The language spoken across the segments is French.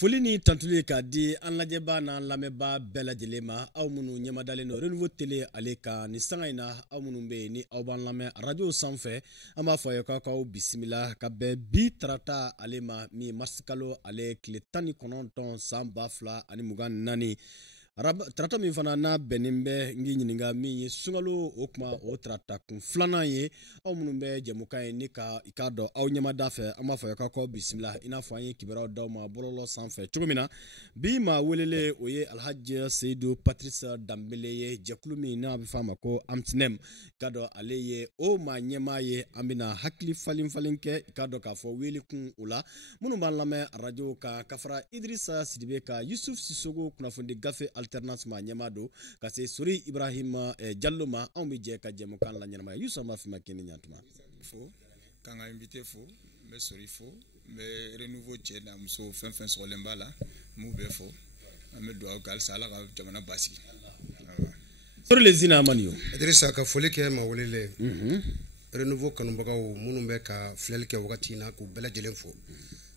Foli ni tantuli k'a di an lajɛbaa n'an lamɛnbaa bɛɛ lajɛlen ma aw minnu ɲɛmadalen don Renouveau Télé ale kan ni sanga in na aw minnu bɛ yen ni aw b'an lamɛn radio sanfɛ an b'a fɔ a ye k'aw bisimila ka bɛn bi tarata ale ma min ye mars kalo ale tile 19 san 2024 tarata min fana n'a bɛnnen bɛ n k'i ɲininka min ye sunkalo o kuma o tarata kun filanan ye aw minnu bɛ jɛmukan ye ni ka i k'a dɔn aw ɲɛmada fɛ an b'a fɔ k'aw bisimila i n'a fɔ an ye kibaruyaw d'aw ma bɔlɔlɔ sanfɛ cogo min na bi maa welele o ye Alhaji Seyidu Patrice Danbele ye jɛkulu min n'a bɛ f'a ma ko AMSNEM i k'a dɔn ale ye o maa ɲɛmaa ye an bɛna hakili falen kɛ i k'a dɔn k'a fɔ weelikun o la minnu b'an lamɛn radio kan ka fara Idrissa Sidibe ka Yusuf Sisogo kunnafoni gafe alternance ma ɲɛmaa don ka se Sori Ibrahima Diallo ma anw bɛ jɛ ka jɛmukan la ɲɛnamaya Yusuf ma fima kɛnɛ ɲantuma fo kan ka invité fo n bɛ Sori fo n bɛ Renouveau cɛ n'a muso fɛn fɛn sɔgɔlen b'a la n b'u bɛɛ fo an bɛ dugawu kɛ halisa Ala ka jamana basigi Sori le zina amani yo Idrissa ka foli kɛ ma welele Renouveau kanubagaw minnu bɛ ka filɛli kɛ wagati na k'u bɛɛ lajɛlen fo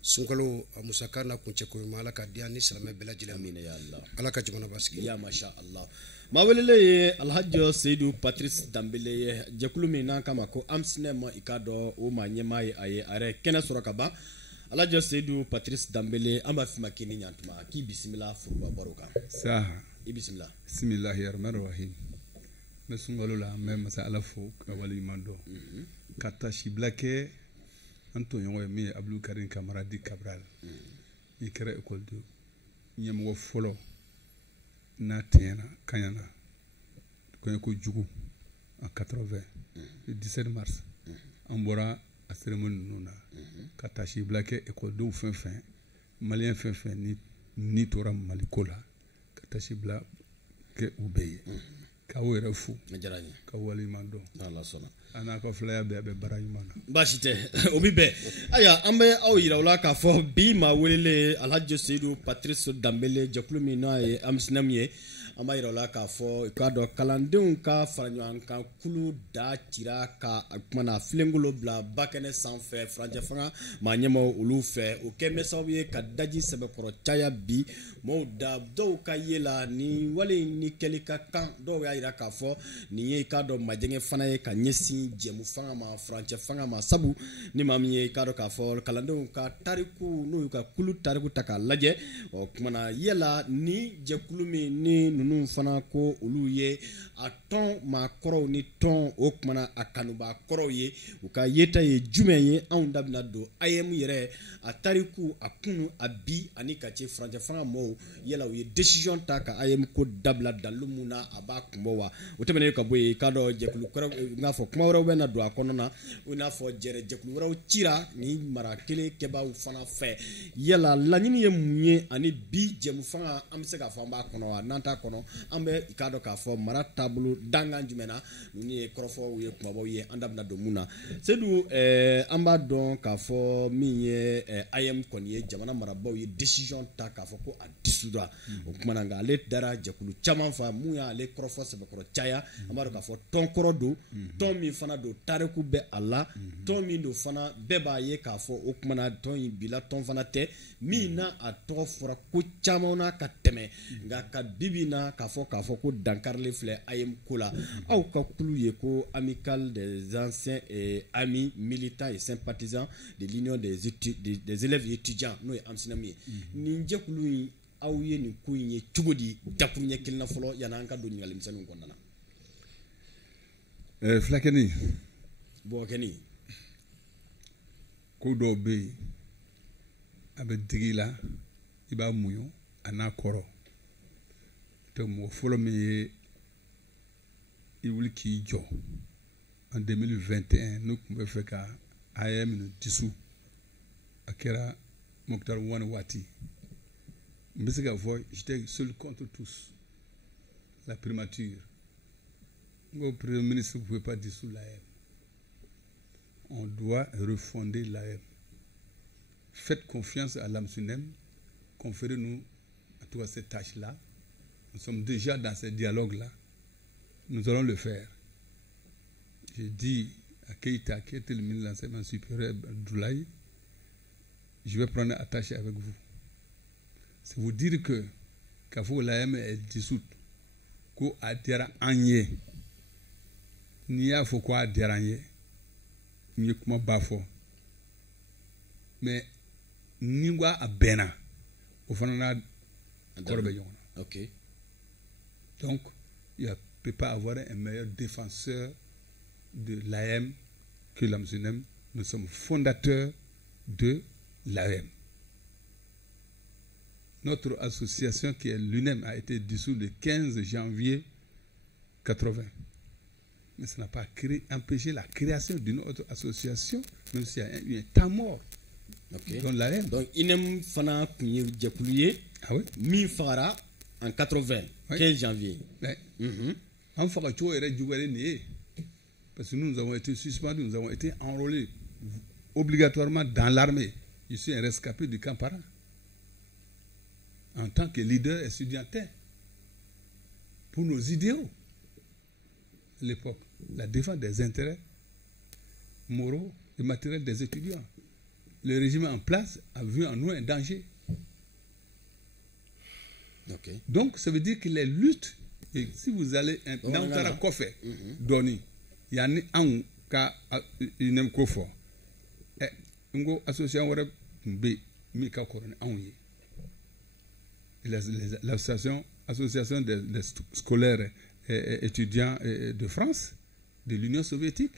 sunkalo a musaka n'a kuncɛ ko ɲuman Ala ka di an ni silamɛ bɛɛ lajɛlen ma ya Allah Ala ka jamana basigi ya masha Allah maa welele ye Alhaji Seyidu Patrice Danbele ye jɛkulu min n'an kama ko AMSNEM i k'a dɔn o maa ɲɛmaa ye a ye a yɛrɛ kɛnɛ sɔrɔ ka ban Alhaji Seyidu Patrice Danbele an b'a f'i ma kɛnɛ ɲantuma k'i bisimila furuba baro kan i bisimila bismillahirrahmanirrahim n bɛ sunkalo la n bɛ masa Ala fo ka waleɲuman dɔn ka tasibila kɛ an tɔɲɔgɔn ye min ye Abdul Karim Kamara di Cabral i kɛra école ɲɛmɔgɔ fɔlɔ n'a tɛɲɛna kaɲana kɔɲɔko jugu en 80 le 17 mars an bɔra a cérémonie ninnu na ka tasibila kɛ écoledenw fɛn fɛn maliyɛn fɛn fɛn ni tora Maliko la ka tasibila kɛ u bɛɛ ye k'aw yɛrɛ fo ka waleɲuman dɔn Ala sɔnna an n'a ka filaya bɛɛ bɛ bara ɲuman na baasi tɛ o bi bɛn ayiwa an bɛ aw yira u la k'a fɔ bi maa welele Alhaji Seyidu Patrice Danbele jɛkulu min n'a ye AMSNEM ye an b'a yira u la k'a fɔ i k'a dɔn kalandenw ka fara ɲɔgɔn kan kulu da cira ka kumana filenkolo bila bakɛnɛ sanfɛ furancɛ fanga maa ɲɛmaw olu fɛ o kɛ bɛ sababu ye ka daji sɛbɛkɔrɔ caya bi maaw da dɔw ka ye la ni wale ni kɛli ka kan dɔw y'a yira k'a fɔ nin ye i k'a dɔn majɛngɛ fana ye ka ɲɛsin jɛmu fanga ma furancɛ fanga ma sabu ni maa min ye i k'a dɔn k'a fɔ kalandenw ka tariku n'u y'u ka kulu tariku ta k'a lajɛ o kumana yala ni jɛkulu min ni ninnu fana ko olu ye a tɔn maakɔrɔw ni tɔn o kumana a kanubaa kɔrɔw ye u ka yeta ye jumɛn ye anw da bɛna don AM yɛrɛ a tariku a kunu a bi ani ka ce furancɛ fanga mɔɔw yala u ye décision ta ka AM ko dabila dalu mun na a b'a kunbɔ wa o tɛmɛnen ka bɔ yen i k'a dɔn jɛkulu i n'a fɔ kuma wɛrɛw bɛ na don a kɔnɔ na i n'a fɔ jɛkulu wɛrɛw cira ni mara kelen kɛbaaw fana fɛ yala laɲini ye mun ye ani bi jɛmu fanga an bɛ se k'a fɔ an b'a kɔnɔ wa n'an t'a kɔnɔ an bɛ i k'a dɔn k'a fɔ mara taabolo dangan jumɛn na ninnu ye kɔrɔfɔw ye kumabaw ye an da bɛna don mun na Seyidu an b'a dɔn k'a fɔ min ye AM kɔni ye jamana marabaaw ye décision ta k'a fɔ ko a dissoudre o kumana nka ale dara jɛkulu caman fa mun y'ale kɔrɔfɔ sɛbɛkɔrɔ caya an b'a dɔn k'a fɔ tɔn kɔrɔ don tɔn min fana don tariku bɛ a la tɔn min don fana bɛɛ b'a ye k'a fɔ o kumana tɔn in bila tɔn fana tɛ min na a tɔgɔ fɔra ko caman na ka tɛmɛ nka ka bibi na k'a fɔ ko dankarili filɛ AM ko la aw ka kulu ye ko Amicale des anciens amis militants et sympathisants de l'union des élèves et étudiants n'o ye AMSNEM ye nin jɛkulu in aw ye nin ko in ye cogo di dakuru ɲɛ kelen na fɔlɔ yanni an ka don ɲininkali misɛnninw kɔnɔna na fulakɛni bɔgɔkɛni ko dɔw bɛ yen a bɛ digi la i b'a muɲu a n'a kɔrɔ mɔgɔ fɔlɔ min ye i wuli k'i jɔ en 2021 n'u tun bɛ fɛ ka AM dissous a kɛra Mokhtar Wane waati n bɛ se k'a fɔ j'étais seul contre tous la primature n ko premier ministre ne pouvait pas dissoudre l'AM on doit refonder l'AM faites confiance à l'AMSNEM conférez-nous en tout cas cette tâche-là. Nous sommes déjà dans ce dialogue-là. Nous allons le faire. J'ai dit à Keïta, qui était le ministre de l'enseignement supérieur, Abdoulaye, je vais prendre attache avec vous. c'est vous dire que k'a fɔ l'AM est dissoute ko a diyara an ye n'i y'a fɔ ko a diyara an ye n ye kuma ba fɔ mais ni n ko a bɛnna o fana n'a kɔrɔ bɛ ɲɔgɔn na. Ok. Donc il ne peut pas avoir un meilleur défenseur de l'AM que l'AMSUNEM. Nous sommes fondateurs de l'AM. Notre association qui est l'UNEM a été dissoute le 15 janvier 80. Mais ça n'a pas empêché la création d'une autre association, même s'il y a eu un temps mort. Ok. Dans l'AM. Donc, INEM Fana Djekoulié, Ah oui? Mi Fara en 80, Oui. 15 janvier. Mais, Mhm. en fait, parce que nous avons été suspendus, nous avons été enrôlés obligatoirement dans l'armée. Je suis un rescapé du camp Para en tant que leader estudiantin pour nos idéaux à l'époque, la défense des intérêts moraux et matériels des étudiants. Le régime en place a vu en nous un danger. Ok. Donc, ça veut dire que les luttes, et si vous allez dans le coffre, Doni, il y a un cas, il n'aime qu'au fort. Et, une association, Mika Corona, l'association des scolaires et étudiants de France, de l'Union soviétique,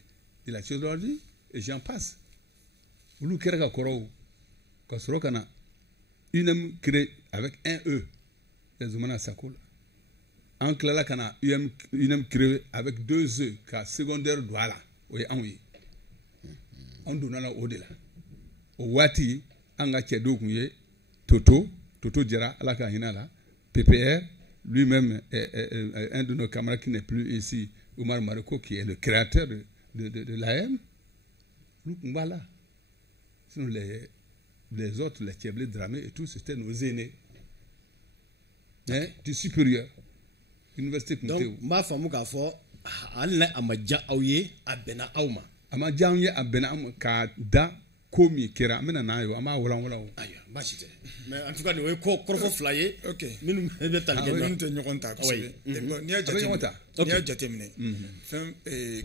de la Tchécoslovaquie, et j'en passe. Vous kereka korou, kasrokana, UNEM créé avec un E, les Zoumana Sakola. En clala kana UNEM créé avec 2 E, car secondaire douala, oui, oui. On donne là au-delà. Au Wati, Anga Tchedokunye, Toto Dira, Alaka Hinala, PPR, lui-même est un de nos camarades qui n'est plus ici, Oumar Maroko, qui est le créateur de l'AM. Nous, voilà. Sinon, les autres, les Tcheblés Dramé et tout, c'était nos aînés. Hein? Du supérieur. Université Kunte. Donc, ma femme a fait, elle a déjà oué à Bena Auma. Ama jangye abena ka da komi kera mena nayo ama wala Aïe, bachite. Mais en tout cas, nous avons encore flyé. Ok. Nous avons talgué. Nous te ɲɔgɔn ta kosɛbɛ. N'i y'a jateminɛ fɛn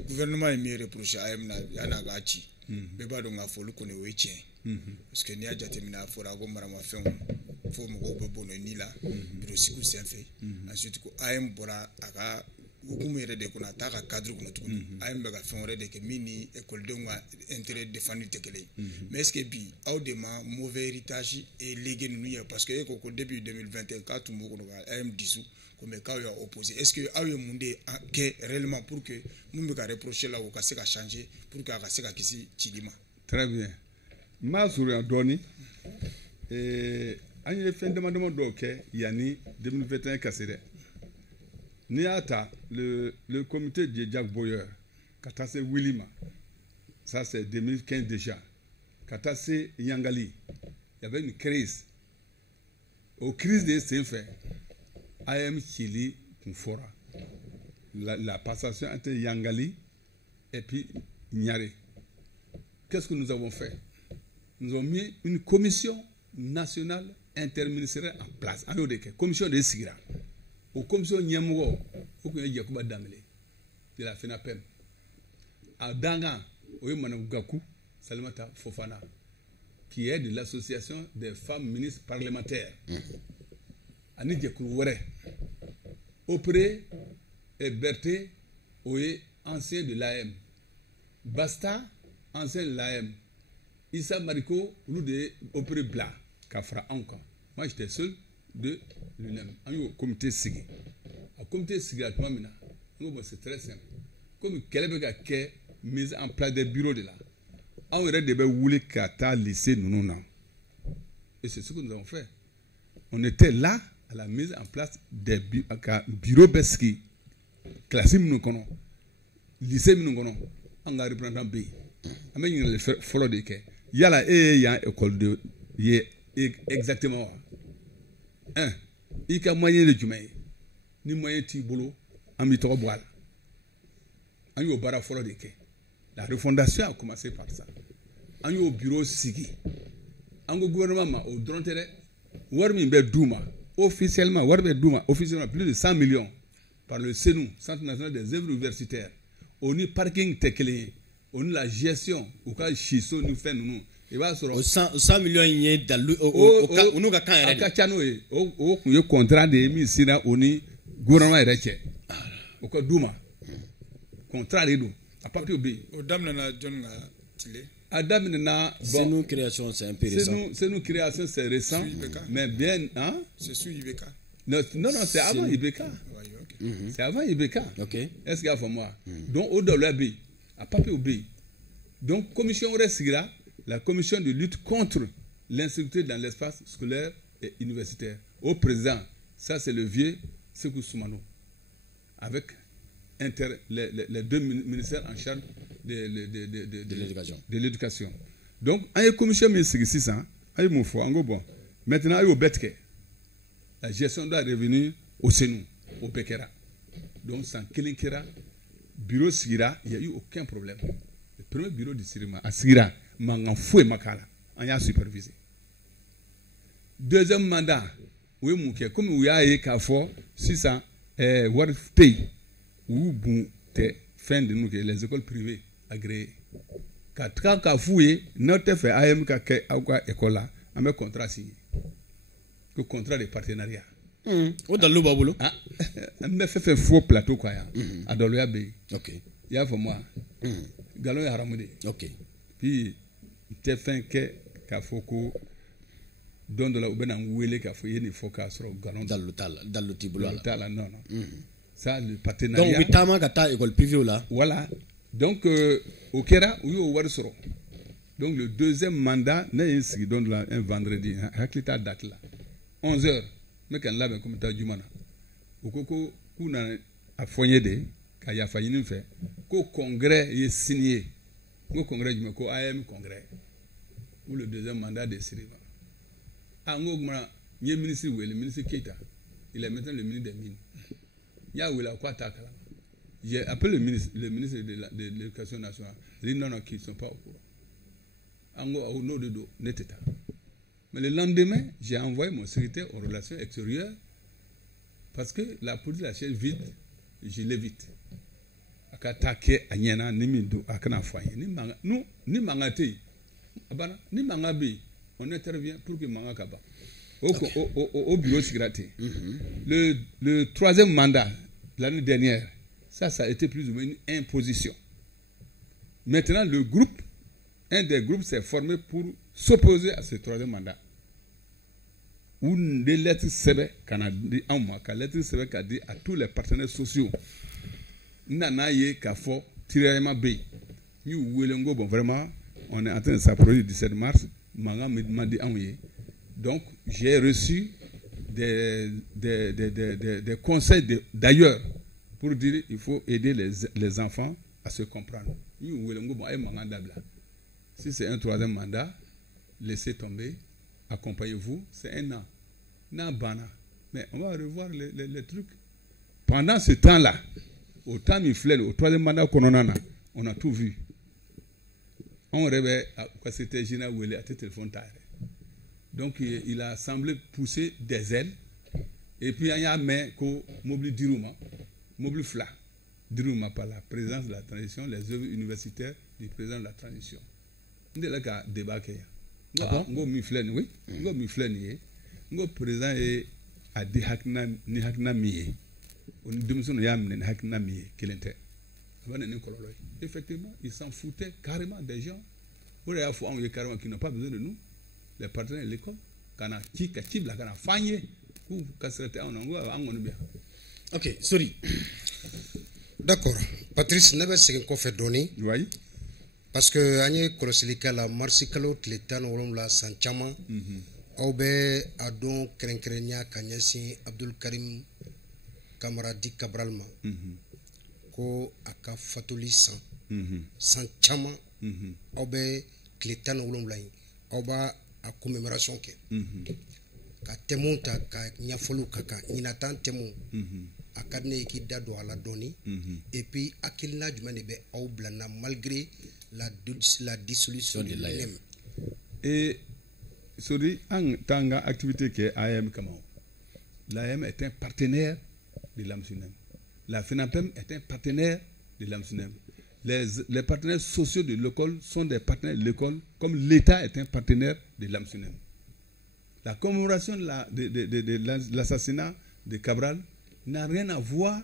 gouvernement ye min reproché AM na yan'a k'a ci bɛɛ b'a dɔn k'a fɔ olu kɔni o ye tiɲɛ parce que n'i y'a jateminɛ a fɔra ko maramafɛnw fo mɔgɔw bɛ bɔnɛ ni la bureau sigiw senfɛ ensuite ko AM bɔra a ka hukumu yɛrɛ de kɔnɔ a t'a ka cadre kɔnɔ tuguni AM bɛ ka fɛn wɛrɛ de kɛ min ni écoledenw ka intérêt défendu tɛ kelen ye mais est ce que bi aw de ma mauvais héritage légué ninnu ye parce que e ko ko depuis 2021 k'a tun b'o kɔnɔ ka AM dissous mais quand il y a opposé, est-ce que vous avez fait réellement pour que nous me reprocher là ou que ça changer pour que ça kisi chilima? Très bien. Ma souri Doni et on y fait demandement d'ok yani 2021 cassé. Niata le comité de Jack Boyer Katase Willima. Ça c'est 2015 déjà. Katase Yangali. Il y avait une crise. Aux crises de ces faits. AM Chili Kunfora. La passation entre Yangali et puis Nyare. Qu'est-ce que nous avons fait? Nous avons mis une commission nationale interministérielle en place. Commission de Sigra. Au commission Nyamugo, au Yakuba Damele, de la FENAPEM. À Danga, au Managaku, Salimata Fofana, qui est de l'association des femmes ministres parlementaires. Ani Djekouwere, auprès et Berthe, ancien de l'AM. Basta, ancien de l'AM. Issa Mariko, nous de auprès Bla, Kafra Anka. Moi j'étais seul de l'UNEM. On est au comité Sigui. Au comité Sigui, c'est très simple. Comme Kelebega qui mise en place des bureaux de là. On aurait des voulu qu'à lycée nous. Et c'est ce que nous avons fait. On était là à la mise en place des bureaux Beski, classe nous connaissons, lycée nous connaissons, on a représentant B. Amen, il follow de que yala il y a école de exactement. Un, il y a moyen de jumeler, ni moyen de boulot, en mitro boile. On y a au bara follow de que la refondation a commencé par ça. On y a au bureau Sigui, on a au gouvernement au drontere Warmimbe Douma, officiellement, officiellement plus de 100 millions par le CENU, Centre national des œuvres universitaires. On y parking tekele, on y la gestion, au cas chiso nous fait nous. Il va sur 100 millions y dalu au nous ka kan ka chano e o contrat de mi sina oni gouvernement reche. Au cas Douma. Contrat de do. A partir de au dame na John Tile. Adam na c'est nous création c'est un peu récent. C'est nous création c'est récent mais bien hein c'est sous IBK. Non c'est avant IBK. C'est avant IBK. OK. Est-ce qu'il y a pour moi donc au dollar B à papier B. Donc commission restera la commission de lutte contre l'insécurité dans l'espace scolaire et universitaire. Au président, ça c'est le vieux Sekou Soumano avec les deux ministères en charge de l'éducation. Donc, il y a une commission ministérielle 600, il y a une fois, bon. Maintenant, il y a une la gestion doit revenir au CENU, au Bekera. Donc, sans Kelinkera, bureau Sigira, il n'y a eu aucun problème. Le premier bureau du Sirima, à Sigira, Mangan Foué Makala, on y a supervisé. Deuxième mandat, oui, comme il y a eu 600, Warftei, ou bon, fin de nous, les écoles privées agréées. Quand on fouille, notre fait AM Kake Awa école là, on met contrat signé. Le contrat de partenariat. Au dalou babolo. Ah, on me fait faux plateau quoi ya. À Doloya Bay. OK. Il y a pour moi. Galon ya ramone. OK. Puis t'es fin que Kafoko donne de la oubena ngwele Kafouye ni foka sur galon dalou tibula. Non. Ça, le partenariat. Donc, Witama Gata école privée là. Voilà. Donc, au Kera, où au Warsoro. Donc, le deuxième mandat, n'est ce qui donne là un vendredi. Haklita date là. 11h. Mais quand là, comme tu as dit, au Coco, on a foigné de, quand il y a failli nous faire, qu'au congrès est signé. Au congrès, du Mako AM congrès. Ou le deuxième mandat de Siriva. Ah, on a le ministre Keita. Il est maintenant le ministre des Mines. J'ai appelé le ministre de l'Éducation nationale. Il dit non, qui ne sont pas au courant. Mais le lendemain, j'ai envoyé mon secrétaire aux relations extérieures parce que la police la chaise vite, je l'évite. On intervient pour que Manga Kaba. Au bureau sécurité. Le troisième mandat, l'année dernière, ça a été plus ou moins une imposition. Maintenant, un des groupes s'est formé pour s'opposer à ce troisième mandat. Où les lettres SEBE, a dit à tous les partenaires sociaux, Nanaye Kafo, Tirayama Bay, vraiment, on est en train de s'approcher du 17 mars, Manga me demande envoyer. Donc, j'ai reçu des conseils d'ailleurs pour dire qu'il faut aider les enfants à se comprendre. Si c'est un troisième mandat, laissez tomber, accompagnez-vous, c'est un an. Mais on va revoir les trucs. Pendant ce temps-là, au temps au troisième mandat on a tout vu. On rêvait à c'était Gina Wele à téléphone tard. Donc il a semblé pousser des ailes. Et puis il y a un mobile Diruma, mobile Fla, Diruma par la présidence de la transition, les œuvres universitaires du président de la transition. On est là qu'à débarquer. Ngo mi flen oui, ngo mi flen yé. Ngo président est à di hakna ni hakna mié. On demande ya mnen hakna mié kelente. Effectivement, ils s'en foutaient carrément des gens. Pour les fois carrément qui n'ont pas besoin de nous, les partenaires de l'école, quand OK, sorry. D'accord. Patrice, ne vais pas faire donner. Oui. Parce que Agnès Korosilika, la Marsikalo, Tletan, la Sanchama, Aube, Adon, Krenkrenia, Kanyasi, Abdul Karim, Kamaradi Kabralma, Ko Aka Fatuli Sanchama, Aube, Tletan, Olomlai, Oba, à commémoration. Ka témoin ta ka nyafolu kaka inatan témoin akadne ki dado ala doni et puis akilna jumane be au blana malgré la dissolution de l'AM. Et Sori, en tant qu'activité que AM Kamau. L'AM est un partenaire de l'AMSUNEM. La FENAPEM est un partenaire de l'AMSUNEM. Les partenaires sociaux de l'école sont des partenaires de l'école, comme l'État est un partenaire de l'AMSUNEM. La commémoration de l'assassinat de Cabral n'a rien à voir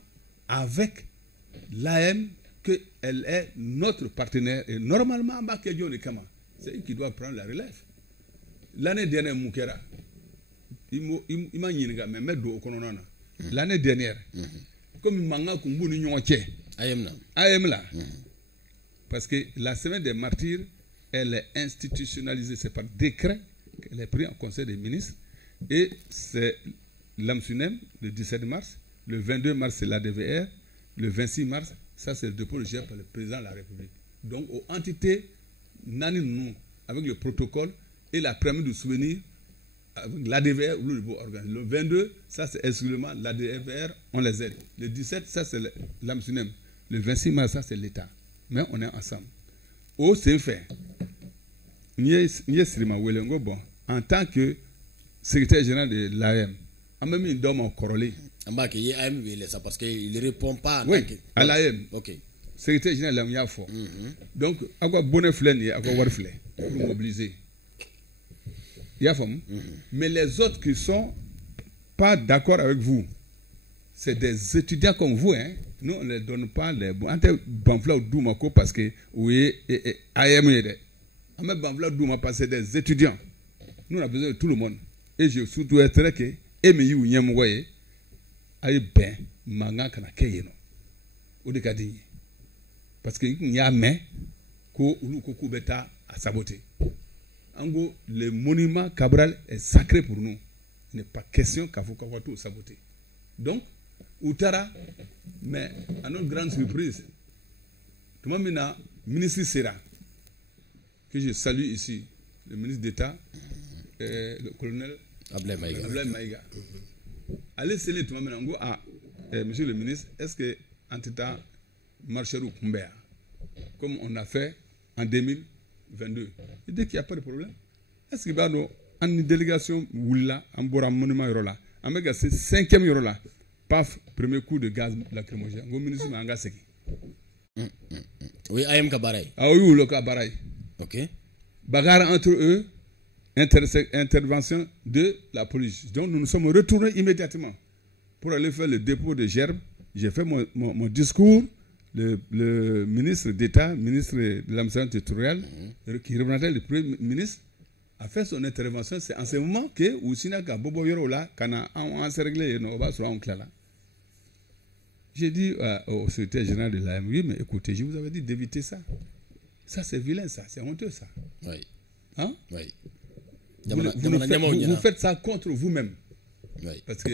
avec l'AM, qu'elle est notre partenaire. Et normalement, c'est eux qui doivent prendre la relève. L'année dernière, Moukera, l'année dernière, comme Manga Kumbu Nyonche, AM là, parce que la semaine des martyrs, elle est institutionnalisée, c'est par décret qu'elle est prise en conseil des ministres, et c'est l'AMSUNEM le 17 mars, le 22 mars c'est l'ADVR, le 26 mars, ça c'est le dépôt de géré par le président de la République. Donc aux entités Nani avec le protocole et la permis de souvenir avec l'ADVR ou le niveau organisé. Le 22, ça c'est exclusivement l'ADVR, on les aide. Le 17, ça c'est l'AMSUNEM. Le 26 mars, ça c'est l'État. Mais on est ensemble. Au CFR, bon, en tant que secrétaire général de l'AM, on m'a mis une dame en corolé. Parce qu'il ne répond pas. Oui, à l'AM. Ok. Secrétaire général de l'AM, donc, à quoi bonne flène, à quoi war flène, pour mobiliser. Mais les autres qui ne sont pas d'accord avec vous, c'est des étudiants comme vous, hein. Nous, on ne les donne pas les bons. Parce que, oui, AM, on met Banfla Douma parce que c'est des étudiants. Nous, on a besoin de tout le monde. Et je surtout être que, Emi ou Nyamouaye, aïe ben, manga kana keyeno. Ou de kadini. Parce que, il y a mais, ko ulu koku beta à saboter. En gros, le monument Cabral est sacré pour nous. Il n'est pas question qu'il faut tout saboter. Donc, Outara, mais à notre grande surprise, tout le monde ministre Serra, que je salue ici, le ministre d'État, le colonel Ablaye Maïga. Allez sceller tout le monde monsieur le ministre, est-ce que en tout temps, Marcherou Kumbea, comme on a fait en 2022, il dit qu'il n'y a pas de problème. Est-ce qu'il y a une délégation où là, en Bora Monument Eurola, en méga c'est 5e Eurola, paf, premier coup de gaz lacrymogène. Le ministre m'a engagé. Oui, Ayem Kabaray. Ah oui, le Kabaray. Ok. Bagarre entre eux, intervention de la police. Donc nous nous sommes retournés immédiatement pour aller faire le dépôt de gerbes. J'ai fait mon discours. Le ministre d'État, ministre de l'administration territoriale, qui représentait le premier ministre, a fait son intervention. C'est en ce moment que Ousinaka Bobo Yorola, quand on s'est réglé, on va se rendre là. J'ai dit au secrétaire général de l'AM, oui, mais écoutez, je vous avais dit d'éviter ça. Ça, c'est vilain, ça. C'est honteux, ça. Oui. Hein? Oui. Vous faites ça contre vous-même. Oui. Parce que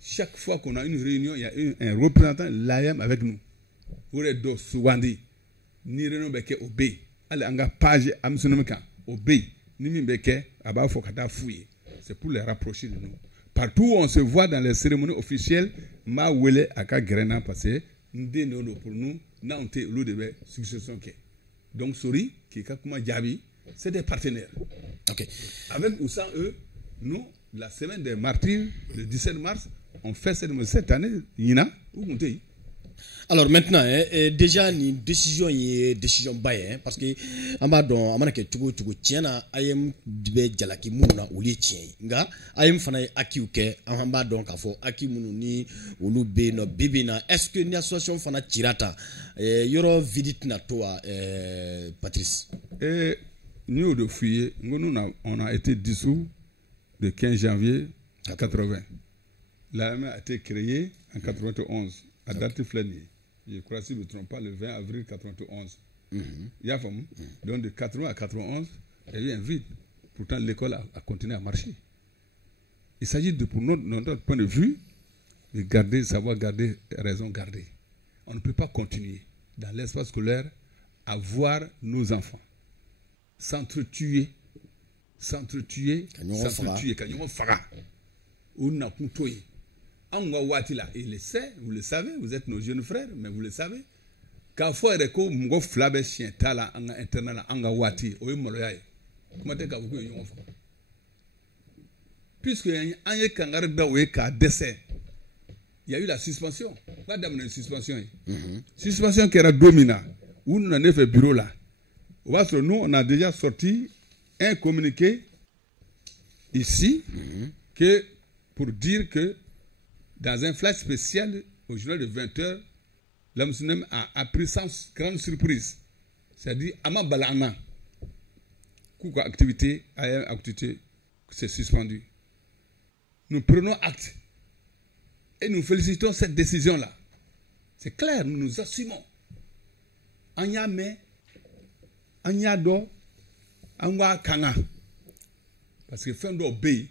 chaque fois qu'on a une réunion, il y a un représentant de l'AM avec nous. Vous êtes dos Souwandi. Ni Renaud Beke obé. Allez, on a page Amsunomeka obé. Ni Mimbeke, Aba Fokata fouillé. C'est pour les rapprocher de nous. Partout où on se voit dans les cérémonies officielles, ma wele aka grena passé, ndé nono pour nous, na onté l'eau de succession ke. Donc Sori, qui kakuma Djabi, c'est des partenaires. Ok. Avec ou sans eux, nous, la semaine des martyrs, le 17 mars, on fait cette année, Yina, ou Montei. Alors maintenant, déjà une décision est décision baye parce que amado amana ke tugo tiena ayem be jalaki muna uli tien nga ayem fana akiuke amba donc afo akimunu ni ulu be no bibina est-ce que une association fana tirata yoro vidit na toi Patrice nous de fouiller on a été dissous le 15 janvier 80. L'AM a été créée en 91 à date flânée. Je crois, si je ne me trompe pas, le 20 avril 91. Donc de 80 à 91, il y a eu un vide. Pourtant, l'école a continué à marcher. Il s'agit de, pour notre point de vue, de garder, savoir garder, raison garder. On ne peut pas continuer dans l'espace scolaire à voir nos enfants s'entretuer, il le sait, vous le savez, vous êtes nos jeunes frères, mais vous le savez. Quand faut que Mgo Flabe chien tala anga internala anga wati oy moloyay Comment t'es qu'à vous que yon fa? Puisque un y kangar dawe ka décès, il y a eu la suspension. Madame une suspension. Suspension qui era domina. Où nous avons fait bureau là. Nous on a déjà sorti un communiqué ici que pour dire que dans un flash spécial au journal de 20h, l'homme a appris sans grande surprise. C'est-à-dire, Ama Balana, quoi activité c'est suspendu. Nous prenons acte et nous félicitons cette décision-là. C'est clair, nous nous assumons. Anyame, Anyado, Angwa Kanga. Parce que fin d'obéir,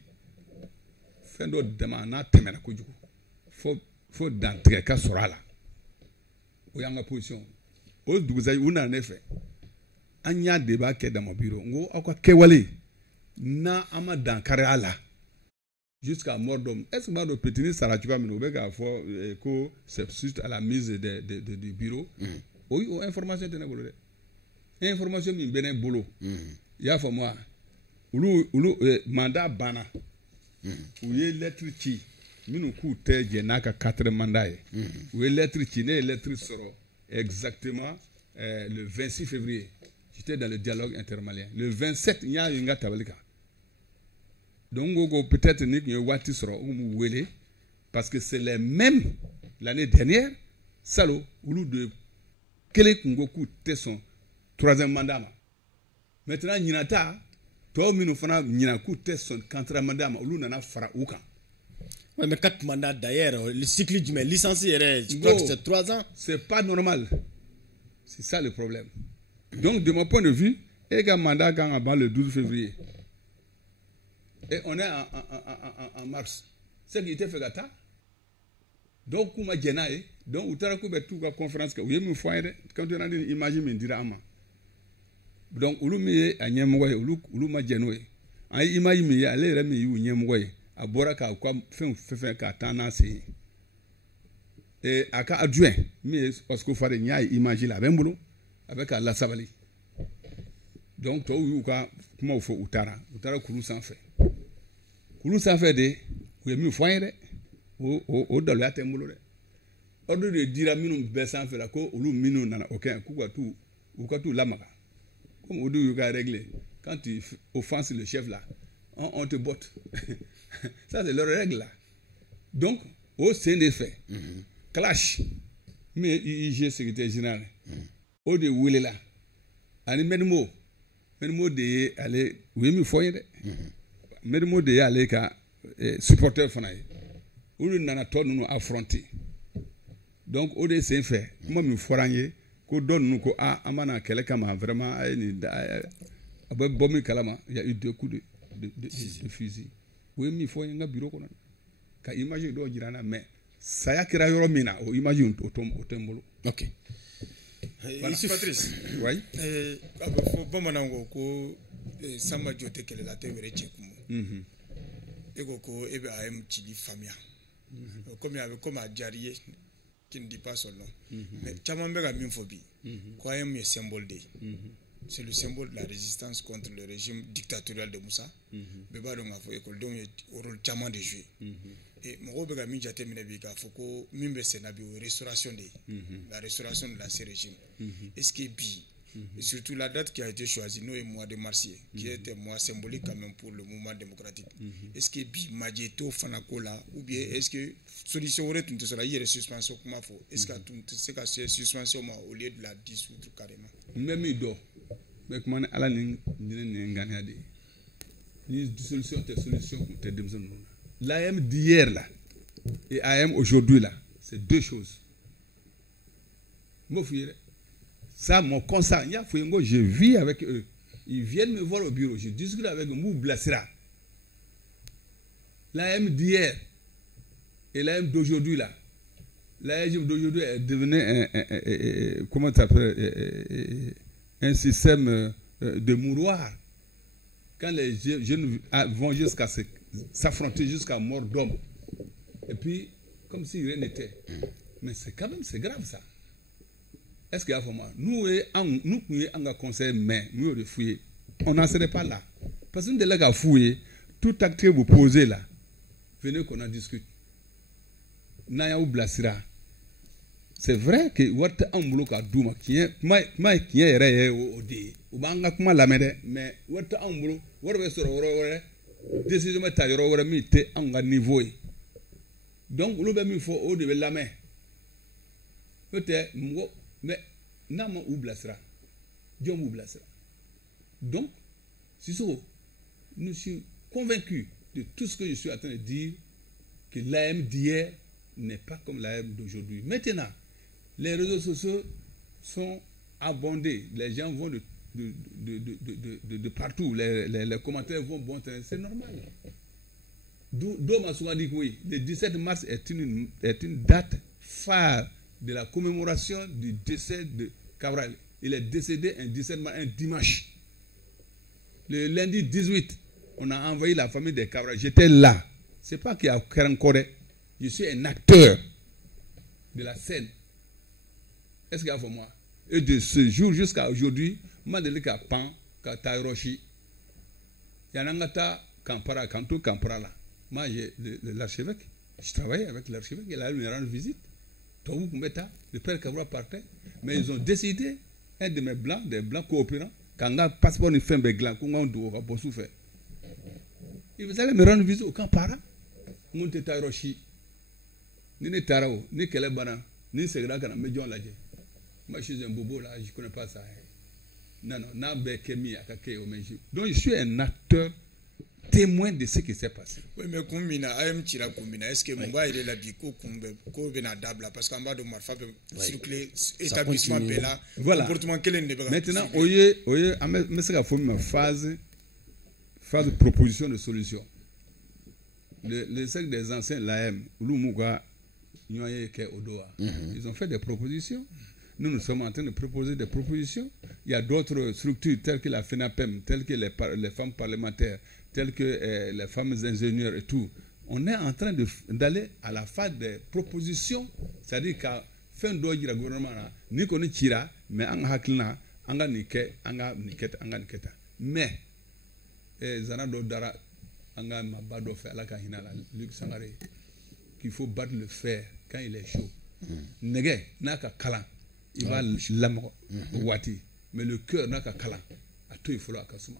fin d'odemana temena kojuku. Faut d'entrer qu'à sera là. Ou yanga position. Au douzaï ou n'a effet. Anya débat qui est dans mon bureau. Ngo akwa kewale na ama dankare ala. Jusqu'à mort d'homme. Est-ce que ma pétini saratuba minobega fo ko c'est suite à la mise du bureau. Oui, information tenait boulot. Information mi benen boulot. Ya fo moi. Ulu mandat bana. Ou ye lettre qui minu ku te jenaka 4 mandats. Ou ye lettre qui ne lettre soro exactement le 26 février. J'étais dans le dialogue intermalien. Le 27 il y a une tabalika. Donc peut-être ni que wati soro ou wele parce que c'est les mêmes l'année dernière salo ulu de kele kungoku te son 3e mandat. Maintenant nyinata to minu fana nyinaku te son 4e mandat ulu nana fara ukan. Ouais, mais 4 mandats d'ailleurs, le cycle du licencié, je crois que c'est 3 ans. C'est pas normal. C'est ça le problème. Donc, de mon point de vue, il y a un mandat quand avant le 12 février. Et on est en mars. C'est qui était fait gata. Donc, comment j'ai donc, vous avez tout la conférence que vous avez fait quand on a dit imagine me dira ama. Donc, vous avez un yemoué, vous avez un en imagine me aller remis ou yemoué. Abora ka kwa fait ka tanasi et aka adjoint mais parce que fare nya imagine la bembolo avec la sabali donc to yu ka kuma o fo utara kulu sans fait de ku mi foire o dalo ya tembolo de ordre de dira minum be sans fait la ko ulu minu nana aucun ku ka tu lamaka comme au yu ka régler quand tu offenses le chef là on te botte. Ça, c'est leur règle là. Donc, au sein des faits, clash, mais IG secrétaire général, au de Wille là, ani menmo de aller, oui, mais faut y aller. Menmo de aller ka supporter fanaï. Ou nana toi nous affronter. Donc, au de ces faits, moi, me fouranier, qu'on donne nous ko amana kele kama vraiment a ni bomi kalama, il y a eu 2 coups de fusil. Oui, mais il faut un bureau. Quand imagine do jirana mais ça y a kira yoro mina o imagine au tombolo. OK. Voilà, Patrice. Oui. Faut pas manango ko sama jote kele la te were chekumo. Ego ko ebe am chili famia. Comme avec comme a diarié qui ne dit pas son nom. Mais chamambega minfobi. Quoi am le symbole de. C'est le symbole de la résistance contre le régime dictatorial de Moussa. Beba donc a fait école donc au rôle chaman de jouer. Et mon robega minja terminé bika foko mimbe senabi restauration de la restauration de l'ancien régime. Est-ce que bi et surtout la date qui a été choisie nous et mois de mars qui était mois symbolique quand même pour le mouvement démocratique. Est-ce que bi majeto fanakola ou bien est-ce que solution aurait tout cela hier suspension comment faut est-ce que tout c'est que suspension au lieu de la dissoudre carrément. Même ido mais comment ala ni ngania de ni solution te demson l'AM d'hier là et AM aujourd'hui là c'est 2 choses. Mo fuyere ça mon constat il y a fouyengo je vis avec eux ils viennent me voir au bureau je discute avec Mou Blasira l'AM d'hier et l'AM d'aujourd'hui là l'AM d'aujourd'hui est devenu comment tu appelles un système de mouroir. Quand les jeunes vont jusqu'à s'affronter jusqu'à mort d'homme. Et puis, comme si rien n'était. Mais c'est quand même, c'est grave ça. Est-ce qu'il y a vraiment nous, nous, conseil, mais nous, refouillé. on n'en serait pas là. Parce que nous, de là qu'à fouiller, tout acte que vous posez là, venez qu'on en discute. Naya ou Blasira. C'est vrai que Warta Ambloka Douma, qui est ré au dé, ou Banga Kuma Lamede, mais Warta Amblo, Warwe sur Aurore, décision de taille, Aurore mité, Anga niveau. Donc, nous avons fait au début de la main. Peut-être, mais Nama ou Blasira. Dieu ou Blasira. Donc, si je suis convaincu de tout ce que je suis en train de dire, que l'AM d'hier n'est pas comme l'AM d'aujourd'hui. Maintenant, les réseaux sociaux sont abondés. Les gens vont de partout. Les commentaires vont bon train. C'est normal. D'où m'a souvent dit que oui, le 17 mars est une date phare de la commémoration du décès de Cabral. Il est décédé un 17 mars, un dimanche. Le lundi 18, on a envoyé la famille de Cabral. J'étais là. C'est pas qu'il y a encore. Je suis un acteur de la scène. Est-ce qu'il y a pour moi? Et de ce jour jusqu'à aujourd'hui, Madelika Pan, Katairoshi, Yanangata, Kampara, Kanto, Kampara là. Moi, l'archevêque, je travaillais avec l'archevêque, il a eu me rendre visite. Tobu Kumbeta, le père Kabra partait, mais ils ont décidé, un de mes blancs, des blancs coopérants, quand on a passeport de fin béglan, qu'on a un doigt pour souffrir. Ils allaient me rendre visite au Kampara, on était à Roshi. Ni Tarao, ni Kelebana, ni Segra, quand on me dit on l'a dit. Moi, je suis un bobo là, je ne connais pas ça. Non, non, n'a Kemi à Kake au Meji. Donc, je suis un acteur témoin de ce qui s'est passé. Oui, mais Kumbina, Ayam Tira Kumbina, est-ce que Mumba il est la Biko Kumbena Dabla, parce qu'en bas de Marfa, circuler, établissement Bella, voilà. Comportement quel est maintenant, oye, mais c'est la phase de proposition de solution. Le cercle des anciens, l'AM, Lumuga, ils ont fait des propositions. Nous sommes en train de proposer des propositions. Il y a d'autres structures telles que la FENAPEM, telles que les femmes parlementaires, telles que les femmes ingénieurs et tout. On est en train d'aller à la phase des propositions, c'est-à-dire qu'à fin d'oeil du gouvernement, ni qu'on tira, mais en haklina, en niket, mais Zanado Dara, en mabado fait la kahina, Luc Sangaré, qu'il faut battre le fer quand il est chaud. Nege, naka kalan. Il va l'amour wati mais le cœur n'a qu'à calan à tout il faut la kasuma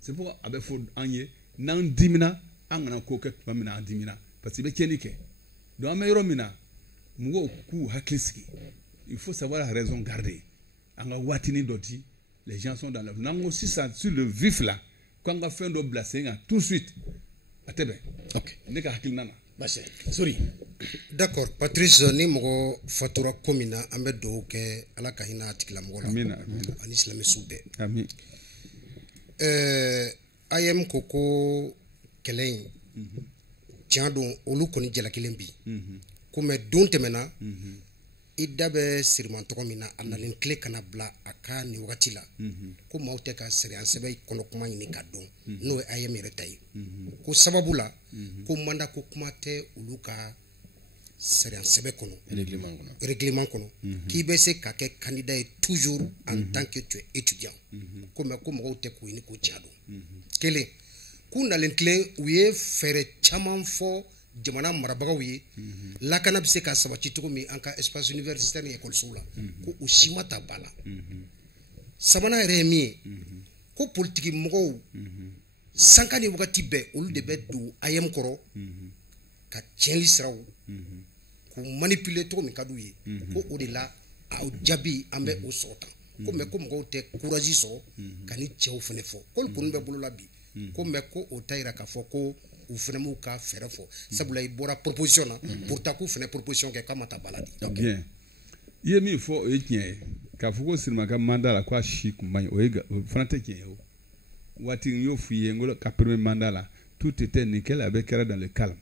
c'est pourquoi avec faut anye nan dimina angana ko ke pamina dimina parce que be kenike donc amero mina mugo ku hakliski il faut savoir la raison garder anga wati ni doti les gens sont dans le nango si ça sur le vif là quand on va faire do blasinga tout de suite atebe OK ne ka haklinana basi sorry. D'accord, Patrice, ni mogo fatura komina ambe do ke ala kahina atikila mogo la. Amina. Ani islami soube. Amin. Ayem koko kelen. Tiens don olu koni jela kelen bi. Comme don temena. Idabe sirman toko mina analin kle kana bla aka ni wakati la. Ko maute ka sere ansebe kono kuma ni kadon. No ayem retai. Ko sababu la ko manda ko kuma te ulu ka c'est un règlement qui veut se qu'un candidat est toujours en tant que tu es étudiant comme on te couine ko tiado kele kuna lenkle ouye faire chaman fo jamana marabagaw ye la kana bise ka sabati to mi anka espace universitaire ni école soula ko usima tabala sabana remi ko politique mogo sankani wakati be olu de be do ayem koro ka tienli sraw ko manipuler to mi kadu ye ko o de la au jabi ambe o sota ko me ko mo te courage so kani chew fene fo ko ko be bulu labi ko me ko o tayra ka fo ko o fene mu ka fere fo sabula ibora proposition na pour ta ko fene proposition ke kama ta baladi bien yemi fo e tien ka fo ko sirma ka mandat la kwa shi kumany o ega fana te tien o wati yo fuye ngolo ka premier mandat là tout était nickel avec era dans le calme.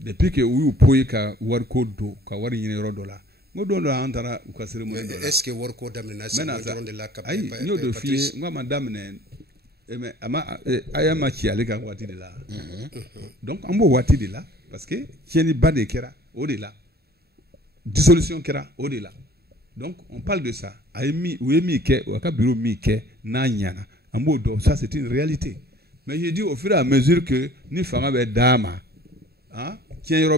Depuis que vous pouvez ka warko do ka wari yini rodo la ngodo ndo antara ka cérémonie do est-ce que warko damna c'est de la cap ay nyo do fie ngwa madame ne mais ama ayama ki ale ka wati de la donc ambo wati de la parce que tieni bade kera o de la dissolution kera o de la donc on parle de ça ay mi ou mi ke o ka bureau mi ke na nyana en mode, ça c'est une réalité. Mais j'ai dit au fur et à mesure que nous faisons des dames, qui est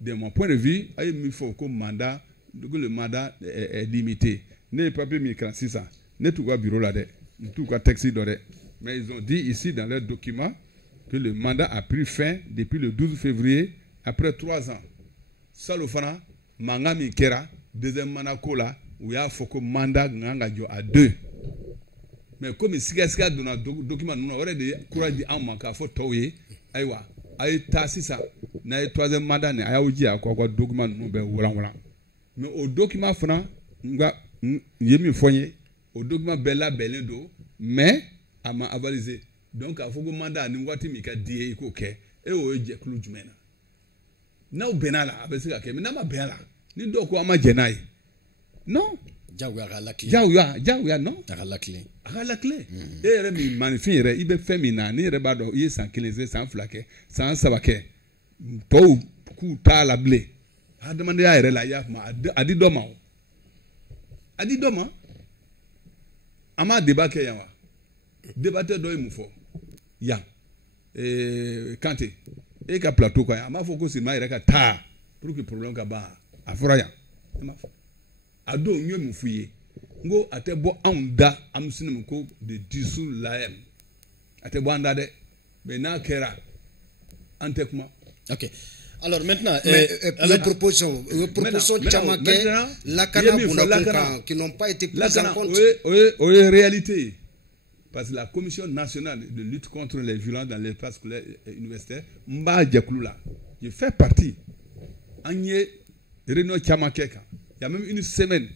de mon point de vue, il faut que le mandat est limité. Ne pas plus 1046 ans, ne tout quoi bureau là, ne tout quoi texte d'oré. Mais ils ont dit ici dans leur document que le mandat a pris fin depuis le 12 février après 3 ans. Salofana, Mangami Kera, deuxième manakola, où il y a un mandat à 2. Mais comme il y a un document, nous avons dit courage de manque à photoyer, aïwa, aïe tassi ça, n'a troisième mandat, n'a aïe à quoi document nous voilà. Mais au document franc, yemi foyer, au document bella belendo, mais à m'a avalisé. Donc à faut que mandat nous voit timika die ikoke et au jeklu jumena. Na u benala abesika ke na ma bela. Ni ndoko ama jenai. Non. Jaouya non. À la clé. Et remi manifire ibe femina ni rebado yi sans 15 sans flaquet, sans sabake. Pou ku ta la blé. A demandé à la ya ma adi doma. Adi doma. Ama débat ke yawa. Débatteur do imufo. Ya. Kanté. Et ka plateau quoi. Ama faut que c'est ma ka ta pour que problème ka ba. Afora ya. Ado nyo mufuye. Ngo atebo anda amsinu ko de disu laem. Atebo anda de bena kera antekma. OK. Alors maintenant les propositions Tchamake Lakana Bounakouka qui n'ont pas été prises en compte. Oui, réalité. Parce que la Commission nationale de lutte contre les violences dans l'espace scolaire et universitaire, Mba Djakoula, je fais partie. Agnès Reno Tchamakeka. Il y a même une semaine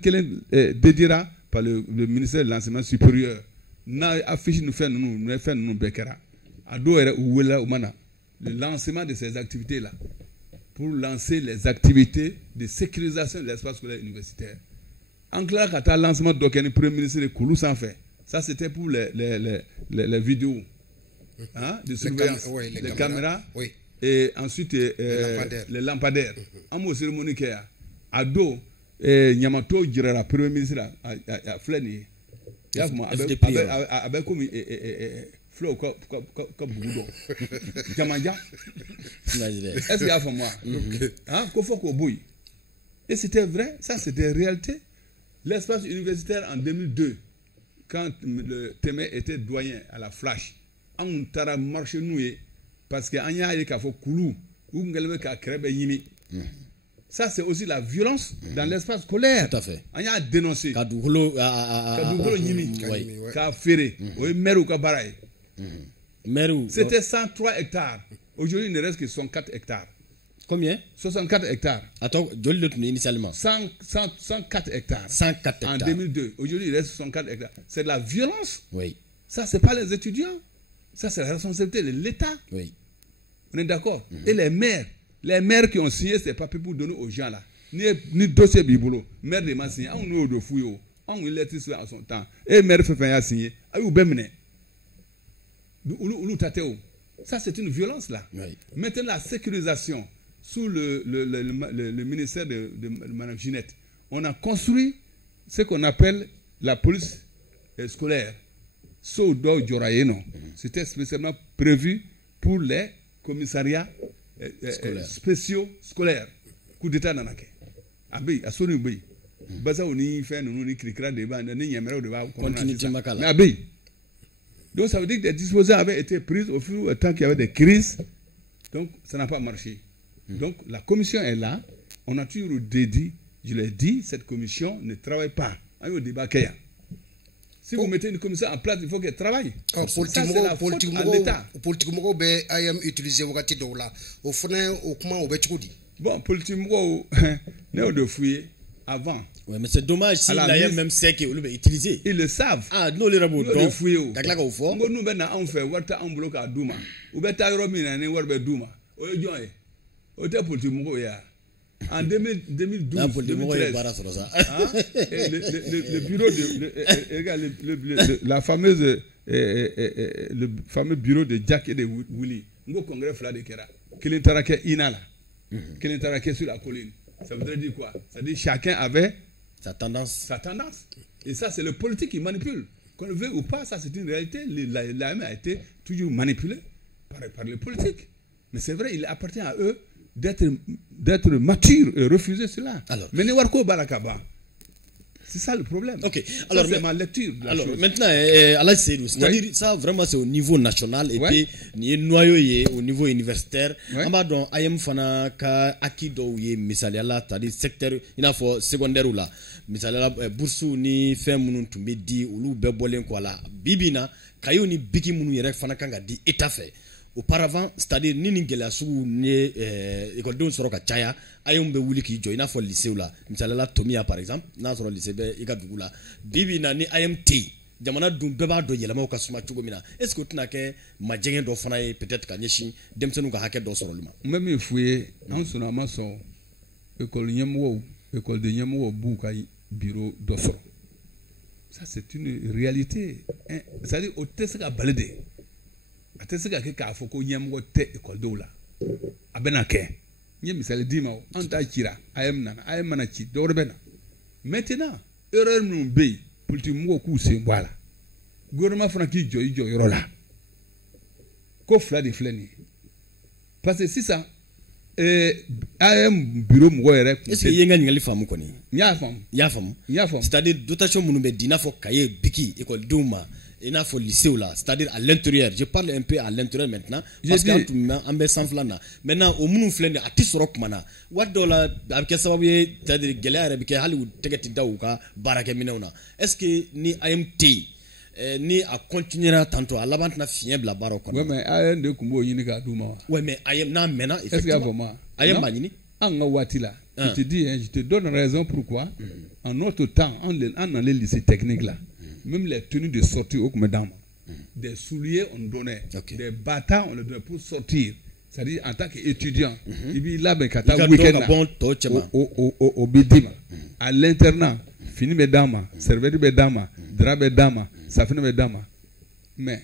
qu'elle dédiera par le ministère de l'enseignement supérieur. Na affiche nous fait nous bekera. Ado era uwela umana. Le lancement de ces activités là pour lancer les activités de sécurisation de l'espace scolaire universitaire. En clair, quand le lancement d'aucun premier ministre de Koulou s'en fait. Ça c'était pour les vidéos de surveillance, les caméras et ensuite les lampadaires. En mot cérémonie qu'il y a ado Nyamato Jirara premier ministre a flâné. Avec comme flow comme Boudo. Jamanja. Est-ce qu'il y a pour moi? Hein? Et c'était vrai, ça c'était réalité. L'espace universitaire en 2002, quand le Témé était doyen à la Flash, on a marché nous parce qu'il y a eu un Koulou, ou un ça, c'est aussi la violence dans l'espace scolaire. Tout à fait. On a dénoncé. Kadougolo Nimi, Kaféré, Meru Kabaraï. C'était 103 hectares. Aujourd'hui, il ne reste que 104 hectares. Combien? 64 hectares. Attends, je l'ai tenu initialement. 104 hectares. 104 hectares. En 2002. Aujourd'hui, il reste 64 hectares. C'est de la violence. Oui. Ça, c'est pas les étudiants. Ça, c'est la responsabilité de l'État. Oui. On est d'accord? Et les maires. Les maires qui ont signé ces papiers pour donner aux gens là. Ni dossier bibolo. Maire de m'a signé. On nous de fouillot. On nous l'a tiré à son temps. Et maire fait un signé. Ayou bemne. Ou tateo. Ça c'est une violence là. Oui. Maintenant la sécurisation sous le ministère de Mme Ginette. On a construit ce qu'on appelle la police scolaire. Sodo Djoraeno. C'était spécialement prévu pour les commissariats spéciaux scolaires. Coup d'état nanake. Abi asoni bi. Baza oni fait nous ni cricra débat ni yamera de ba continuité makala. Abi. Donc ça veut dire que des dispositions avaient été prises au fur et à temps qu'il y avait des crises. Donc ça n'a pas marché. Donc la commission est là. On a toujours dit, je l'ai dit, cette commission ne travaille pas. Au débat qu'il y a. Si vous mettez une commission en place, il faut qu'elle travaille. Politiquement, ayam utilisé wakati dola. Au fond, au comment au betchoudi. Bon, politiquement, ne de fouiller avant. Ouais, mais c'est dommage si l'ayam même sait qu'il veut utiliser. Ils le savent. Ah, non les rabots. Nous fouiller. D'accord au fond. Nous ben on fait wata on bloque à Douma. Ou ben ta romina ne warbe Douma. O joye. O te politiquement ya. En 2012, 2013, le bureau de la fameuse le fameux bureau de Jack et de Willy, nous congrès Fla de Kera, qu'il interagit inala, qu'il interagit sur la colline. Ça voudrait dire quoi? Ça veut dire chacun avait sa tendance. Et ça, c'est le politique qui manipule. Qu'on le veuille ou pas, ça c'est une réalité. L'AM a été toujours manipulée par les politiques. Mais c'est vrai, il appartient à eux d'être matures et refuser cela. Alors, mais Newarko Barakaba, c'est ça le problème. Ok. Ça, Alors, c'est ma lecture de la alors chose. maintenant, Alhaji Seydou, c'est-à-dire ça vraiment c'est au niveau national et puis ni noyau est au niveau universitaire. On va donc ayem fana ka akido ye misaliala, c'est-à-dire secteur il a faut secondaire ou là. Misaliala boursu ni fait munu tumbe di ulu bebolen quoi là. Bibina kayo ni bigi munu yere fana kanga di état fait. Auparavant, c'est-à-dire ni ngela su ni école de soroka chaya ayom be wuli ki joina fo lycée là misalala Tomia par exemple na soro lycée be iga dugula bibi na ni IMT jamana dun beba do yelama ka suma chugo mina est ce que tuna ke majenge do fana peut-être ka nyeshi demsenu ka hake do soro luma Même fouye en son amason école nyemwo école de nyemwo bu ka bureau d'offre. Ça c'est une réalité. C'est-à-dire au test ka balade. Atese ka ke ka foko nyemwo te école do la. Abena ke. Nye misali dima o anta kira ayem mana ki do rebena. Maintenant erreur nous be politique mo ku se voilà. Gouvernement fana ki jo yoro la. Ko fla de fleni. Parce que si ça ayem bureau mo yere est ce que yenga ngali famu koni nya fam c'est-à-dire dotation munu be dina fo kaye biki école duma il a faut lycée là, c'est-à-dire à l'intérieur. Je parle un peu à l'intérieur maintenant parce que on sans flana. Maintenant au munu flene à tisrok mana. What dollar avec ça c'est-à-dire gelare avec Hollywood tegeti dauka baraka minona. Est-ce que ni IMT ni à continuera tantôt à l'avant na fiable la baroko. Ouais mais ayem de kumbo yini ka duma. Ouais mais ayem na mena effectivement. Ayem banini. Anga watila. Je te dis je te donne raison pourquoi en notre temps en les lycées techniques là. Même les tenues de sortie au mesdames, des souliers on donnait, des bâtons on les donnait pour sortir. C'est-à-dire en tant qu'étudiant, il y a ben kata week-end au bidima, à l'internat, fini mesdames, serviette mesdames, drap mesdames, ça finit mesdames. Mais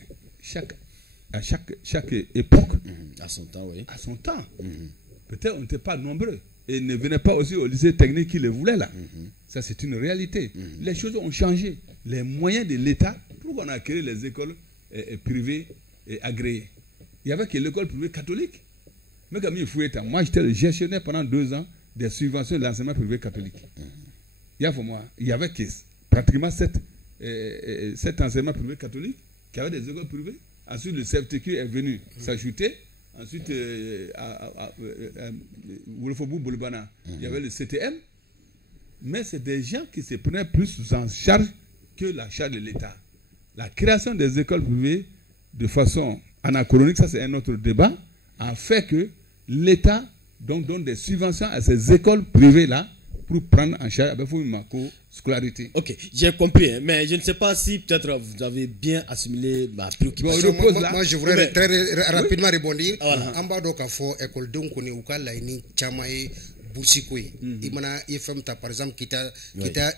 à chaque époque, à son temps, oui. À son temps, peut-être on n'était pas nombreux. Et ne venait pas aussi au lycée technique qui le voulait là. Ça, c'est une réalité. Les choses ont changé. Les moyens de l'État, pourquoi on a créé les écoles privées et agréées? Il n'y avait que l'école privée catholique. Mais comme il faut être, moi, j'étais le gestionnaire pendant 2 ans des subventions de l'enseignement privé catholique. Il y avait que pratiquement 7 enseignements privés catholiques qui avaient des écoles privées. Ensuite, le CFTQ est venu s'ajouter. Ensuite, il y avait le CTM. Mais c'est des gens qui se prenaient plus en charge que la charge de l'État. La création des écoles privées de façon anachronique, ça c'est un autre débat, a fait que l'État donne des subventions à ces écoles privées-là pour prendre en charge avec une scolarité. Ok, j'ai compris, mais je ne sais pas si peut-être vous avez bien assimilé ma préoccupation. Moi, je voudrais très rapidement répondre. En bas de l'école, donc on est au cas là, il y a Boursikoui. Imana IFM par exemple qui t'a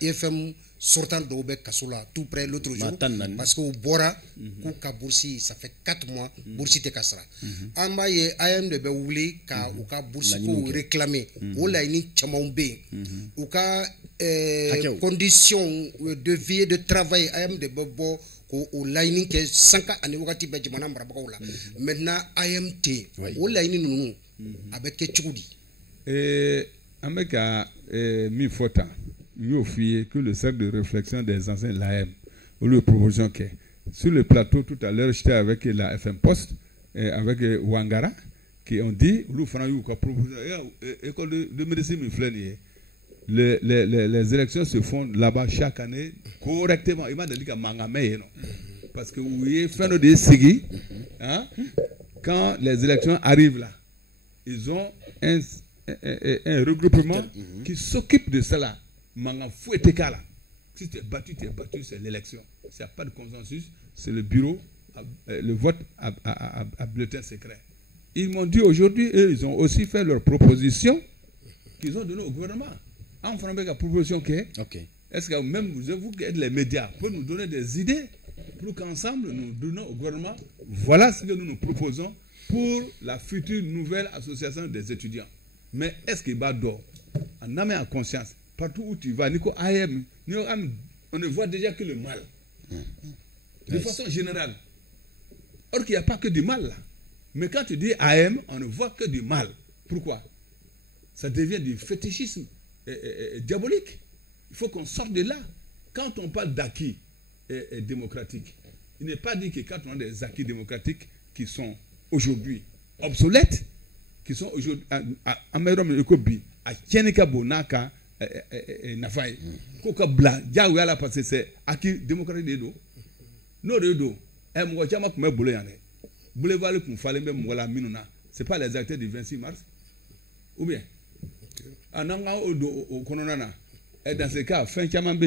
IFM sortant d'Obe Kassoula tout près l'autre jour parce que au Bora Kouka Boursi ça fait 4 mois Boursi te Kassra. Amba ye IM de Beouli ka Uka Boursi pour réclamer ou la ini Chamaumbe Uka conditions de vie et de travail IM de Bobo au lining que 5 ans ani wakati be jimana marabakola. Maintenant IMT au lining nous avec Ketchoudi. Avec mi fota, il faut que le cercle de réflexion des anciens l'AM, ou le proposition que sur le plateau tout à l'heure, j'étais avec la FM Post, avec Wangara, qui ont dit, nous faisons une proposition, école de médecine, les élections se font là-bas chaque année correctement. Il m'a dit que Mangamé, parce que vous voyez, quand les élections arrivent là, ils ont un regroupement qui s'occupe de cela. Si tu es battu, c'est l'élection. S'il n'y a pas de consensus, c'est le bureau, le vote à bulletin secret. Ils m'ont dit aujourd'hui, eux, ils ont aussi fait leur proposition qu'ils ont donnée au gouvernement. En faisant la proposition que, est-ce que même vous qui êtes les médias, pouvez nous donner des idées pour qu'ensemble nous donnons au gouvernement, voilà ce que nous proposons pour la future nouvelle association des étudiants. Mais est-ce qu'il va d'or en âme et en conscience, partout où tu vas, Nico AM, on ne voit déjà que le mal. de façon générale. Or qu'il n'y a pas que du mal là. Mais quand tu dis AM, on ne voit que du mal. Pourquoi? Ça devient du fétichisme diabolique. Il faut qu'on sorte de là. Quand on parle d'acquis démocratiques, il n'est pas dit que quand on a des acquis démocratiques qui sont aujourd'hui obsolètes, qui sont aujourd'hui à Mérom Ekobi, à Tchenika Bonaka, Nafai, Kokabla, Diawala, parce que c'est acquis démocratique de dos. Non, de dos. Et moi, je me boulé en boulevard qu'on fallait même voilà minuna. C'est pas les acteurs du 26 mars. Ou bien, en anga au Kononana. Et dans ce cas, fin Chamambe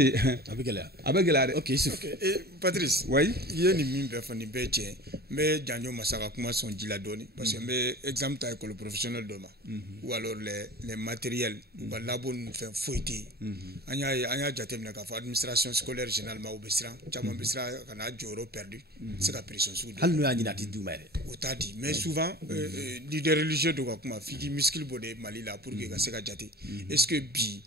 avec la. Ok, Patrice. Oui. Il y a une mine de Béché, mais Daniel Massara comment sont dit la donnée. Parce que mes exemples à l'école professionnelle demain. Ou alors les matériels, ou la bonne fait fouetter. Il y a déjà administration scolaire généralement au Bessra. Chamam Bessra, on a du euro perdu. C'est la pression sous. Mais souvent, leader religieux de Wakuma, figi muscle bodé Mali là pour que ça gâte. Est-ce que bi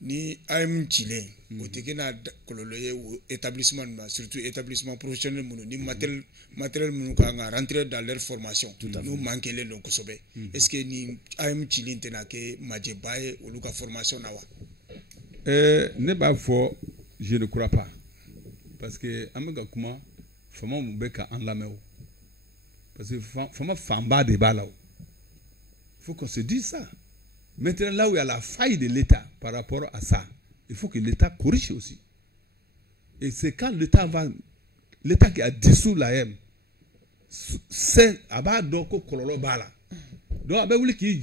ni AM Chile, au Tekena Kololoye ou établissement, surtout établissement professionnel, ni matériel rentrer dans leur formation, nous manquons les longs kosobe. Est-ce que ni AM Chile tenake Madjebaye ou Luka formation nawa? Ne pas fort, je ne crois pas. Parce que Amega Kuma, Fama Moubeka en la main. Parce que Fama Famba de Balao. Il faut qu'on se dise ça. Maintenant, là où il y a la faille de l'État par rapport à ça, il faut que l'État corrige aussi. Et c'est quand l'État qui a dissous l'AM, c'est à bas d'oko kololo bala. Donc, avec lui qui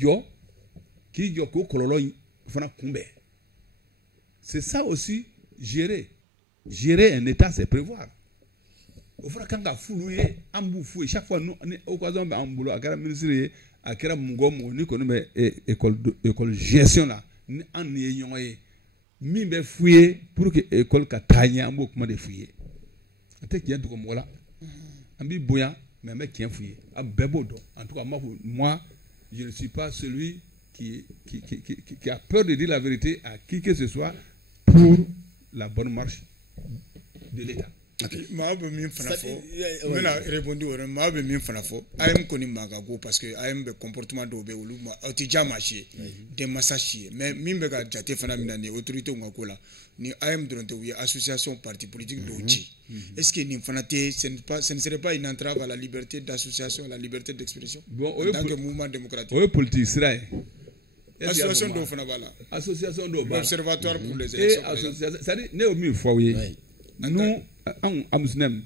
y ko kololo fana kumbe. C'est ça aussi, gérer. Gérer un État, c'est prévoir. Au fond, quand on a fouillé, chaque fois, nous, au cas où on a un boulot, à la ministre, à kera mungomo ni ko be école gestion là en yeyonye mi be fouiller pour que école ka tanya ambo kuma de fouiller ate ki yantu ko mola ambi boya mais mec qui fouiller a bebodo en tout cas moi je ne suis pas celui qui a peur de dire la vérité à qui que ce soit pour la bonne marche de l'État. Maabe min fana fo mena rebondi wore maabe min fana fo ayem koni maga go parce que ayem be comportement do be wulu ma otija marché des massachiers mais min be ga jate fana mina ni autorité ngako la ni ayem dronte wi association parti politique doji est-ce que ni fana te ce ne serait pas une entrave à la liberté d'association à la liberté d'expression en tant que mouvement démocratique oui politique Israël association do fana bala association do observatoire pour les élections association ça dit né au mi fois oui nous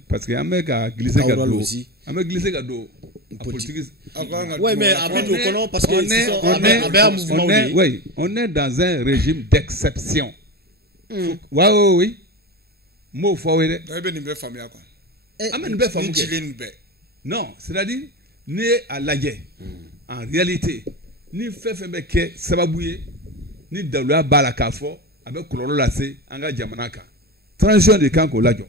parce que Amérique glissé gado Amérique glissé gado politique ouais mais parce que on est dans un régime d'exception oui mot faut non c'est-à-dire né à Lagué en réalité ni fait que sababouye ni dalua bala kafo avec kololo lassé anga jamanaka transition de kanko lajo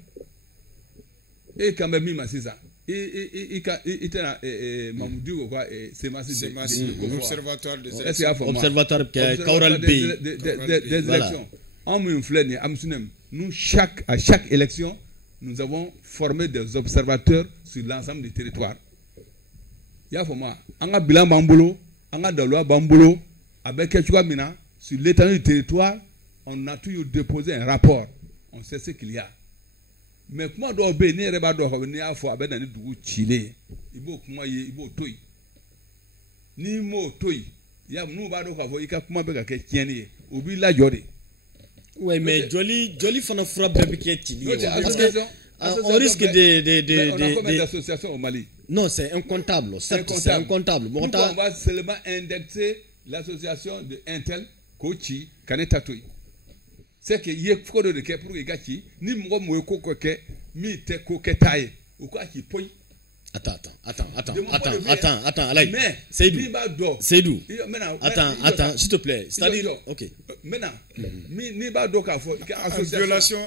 et quand même Massisa il était Mamoudou quoi c'est observatoire des élections en nous à chaque élection nous avons formé des observateurs sur l'ensemble du territoire ya foma anga bilan bambulo anga dalwa bambulo avec quelque mina sur l'étendue du territoire on a toujours déposé un rapport on sait ce qu'il y a. Mais comment doit be ni reba do ho ni afo abeda ni dugu chile ibo kuma ye ibo toy ni mo toy ya nu ba do ko ika kuma be ka ke tieni obi la jode ouais mais joli fana fura bebe ke chili parce que on risque de associations au Mali. Non, c'est incontable, c'est incontable. On va seulement indexer l'association de Intel Kochi Kanetatoy. C'est que y a pour de ke pour gachi ni mo mo ko ke mi te ko ke taille ou quoi qui point. Attends, Alaï. Seydou. Attends, s'il te plaît. C'est-à-dire, ok. Maintenant, ni ba do ka fo en violation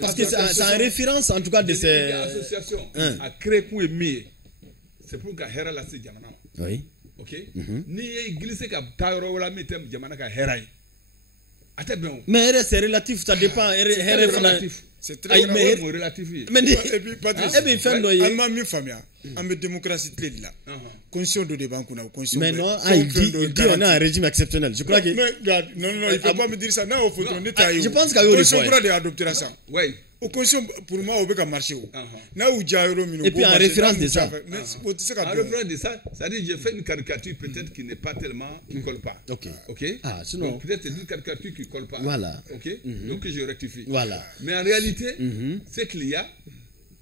parce que c'est en référence en tout cas de ces associations a créé pour mi. C'est pour que hera la se jamana. Oui. OK? Ni glissé ka tayro wala mi tem jamana ka hera. Mais c'est relatif, ça dépend. c'est très grave. mais relatif. mais Et puis Patrice, eh bien fait noyer alma mi famia en démocratie telle là conscient de débat qu'on a conscient mais non il dit on a un régime exceptionnel je crois que mais non il peut pas me dire ça non il faut donner taille je pense qu'il y a eu conscient pour adopter ça oui au conscient pour moi au bec marché na ou jairo mino et puis en référence de ça en référence de ça c'est-à-dire j'ai fait une caricature peut-être qui n'est pas tellement qui colle pas ok ah sinon peut-être c'est une caricature qui colle pas voilà ok donc je rectifie voilà mais en réalité c'est qu'il y a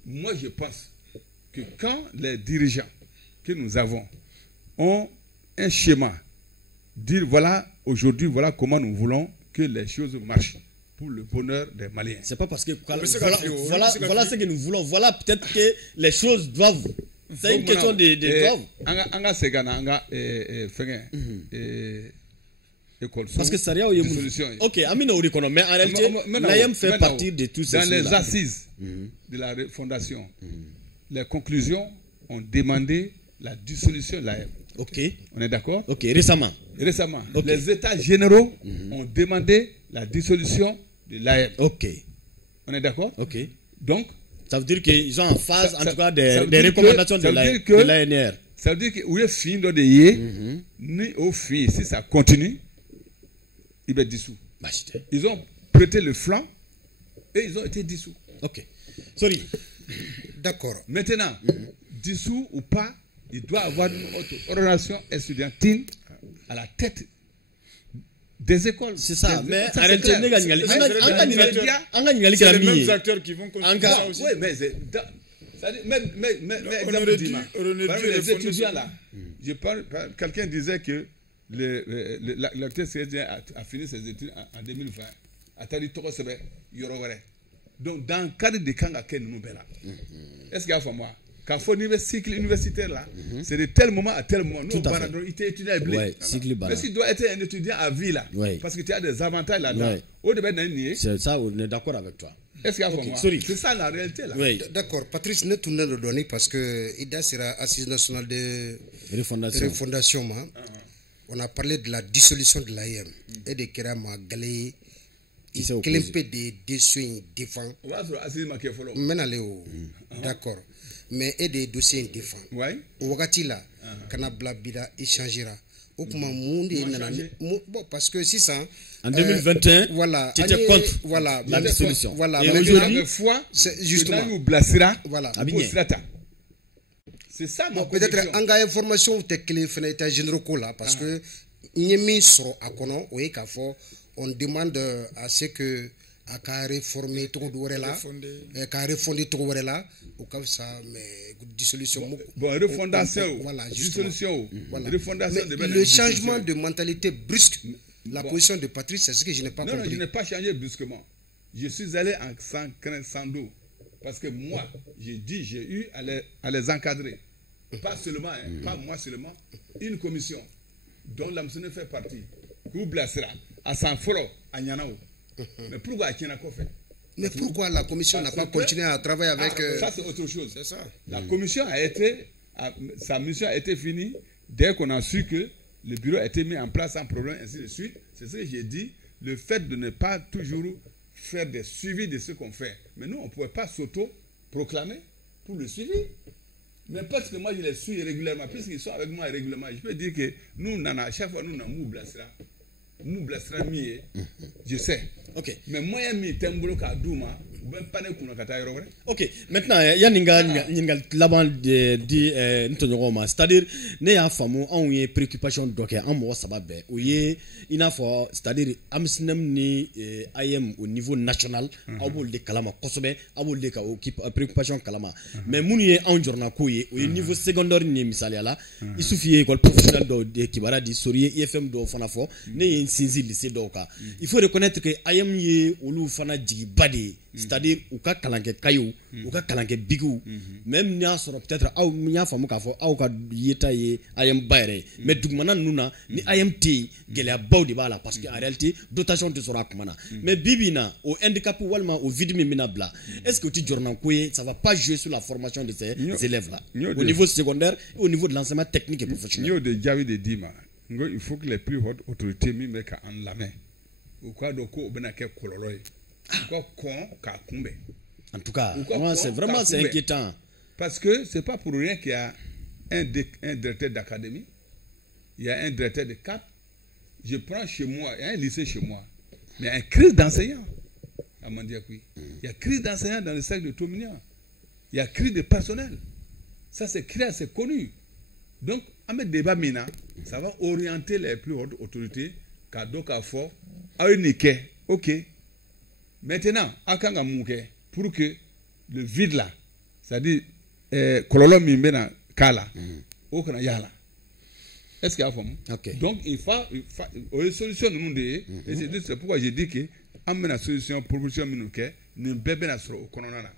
moi je pense que quand les dirigeants que nous avons ont un schéma dire voilà aujourd'hui voilà comment nous voulons que les choses marchent pour le bonheur des Maliens. C'est pas parce que voilà ce que nous voulons. Voilà peut-être que les choses doivent. C'est une question de doivent. Anga segana anga parce que ça rien au solution. Ok, Amina Orikono, mais en réalité, l'AM fait partie de tous ces dans les assises de la fondation, les conclusions ont demandé la dissolution de l'AM. Ok. On est d'accord? Ok, récemment. Okay. Les États généraux ont demandé la dissolution de l'AM. Ok. On est d'accord? Ok. Donc, ça veut dire qu'ils sont en phase, en tout cas, des recommandations de l'ANR. Ça veut dire que où est fin de yé, ni au fin, si ça continue, il va être dissous. Ils ont prêté le flanc et ils ont été dissous. Ok. Sorry. D'accord. Maintenant, dissous ou pas, il doit avoir une autre organisation estudiantine à la tête des écoles. C'est ça, mais c'est les mêmes acteurs qui vont continuer ça aussi. Oui, mais les étudiants là, je parle, quelqu'un disait que l'acteur CSD a fini ses études en 2020. Donc, dans le cadre de Kanga Ken Noubela, est-ce qu'il y a pour moi? Quand il faut un cycle universitaire là, c'est de tel moment à tel moment. Nous, on va étudier à blé. Mais s'il doit être un étudiant à vie là, parce que tu as des avantages là-dedans, c'est ça, on est d'accord avec toi. Est-ce qu'il y a pour moi? C'est ça la réalité là. Oui. D'accord, Patrice, ne tournez le donner parce que IDA sera Assise nationale de refondation. On a parlé de la dissolution de l'AM et de Kerama Galé. Quel peu de dossiers défend. D'accord. Mais et des dossiers défend. Au Wagati là, Kanabla Bida échangera. Bon, parce que si ça. En 2021, voilà, tu étais contre la dissolution. Voilà, et aujourd'hui, c'est justement. Voilà. C'est ça, bon, peut-être en information, tu es état généraux là, parce que n'y a mis sur Akono, oui, on demande à ce que à réformer tout là, qu'à refonder tout là, au cas ça, mais dissolution. Bon, refondation. Voilà, dissolution. Voilà. Le changement de mentalité brusque, la position de Patrice, c'est ce que je n'ai pas compris. Non, je n'ai pas changé brusquement. Je suis allé en sans dos. Parce que moi, j'ai eu à les encadrer. Pas seulement, pas moi seulement, une commission dont l'Amsone fait partie. Vous blessera à Sanforo, à Nyanao. Mais pourquoi fait? Mais pourquoi la commission n'a pas continué à travailler avec. Ça, c'est autre chose. C'est ça. La commission sa mission a été finie dès qu'on a su que le bureau a été mis en place sans problème, ainsi de suite. C'est ce que j'ai dit. Le fait de ne pas toujours faire des suivis de ce qu'on fait. Mais nous, on ne pouvait pas s'auto-proclamer pour le suivi. Mais parce que moi, je les suis régulièrement, puisqu'ils sont avec moi régulièrement, je peux dire que nous, à chaque fois, nous n'avons pas je sais. Ok. Mais moi, je suis un peu ok, maintenant, il y a une laban di Ntonyogoma, c'est-à-dire, ne y'a famu on ye préoccupation doké en mo sababe, ou ye inafo, c'est-à-dire amsinem ni IM au niveau national, abol de kalama kosobe, abol de ka préoccupation kalama. Mais munu ye en journal koye, au niveau secondaire ni misaliala, il suffit école professionnelle de Kibara di Sorie IFM do fanafo, ne ye sinzi lycée doka. Il faut reconnaître que IM ye olu fana jigi badi. C'est-à-dire ou ka kalanke kayo ou ka kalanke bigu même n'y a sur peut-être aw nya famu ka fo aw ka yeta ye ayam bayre mais dugmana nuna ni IMT gele baw di bala parce que en réalité dotation de sera kumana mais bibina au handicap walma au vide mina bla est-ce que tu jornan koye ça va pas jouer sur la formation de ces élèves là au niveau secondaire et au niveau de l'enseignement technique et professionnel yo de jawi de dima il faut que les plus hautes autorités mi meka en la main ou quoi donc ko bena ke kololoy En tout cas, moi, c'est vraiment inquiétant. Parce que c'est pas pour rien qu'il y a un directeur d'académie, il y a un directeur de CAP. Je prends chez moi, il y a un lycée chez moi, mais il y a une crise d'enseignants à Mandiakoui. Il y a crise d'enseignants dans le cercle de Tominia. Il y a crise de personnel. Ça, c'est clair, c'est connu. Donc, avec débat mina, ça va orienter les plus hautes autorités, Kadoka Fort, à une équerre. Ok. Maintenant, à Kangamouke, pour que le vide là, c'est-à-dire, Kololo Mimbena Kala, au Kanayala. Est-ce qu'il y a un okay. Donc, il faut une solution. Et c'est pourquoi j'ai dit que, amène la solution, proposition minouke, ne bébé na sur au Kononana.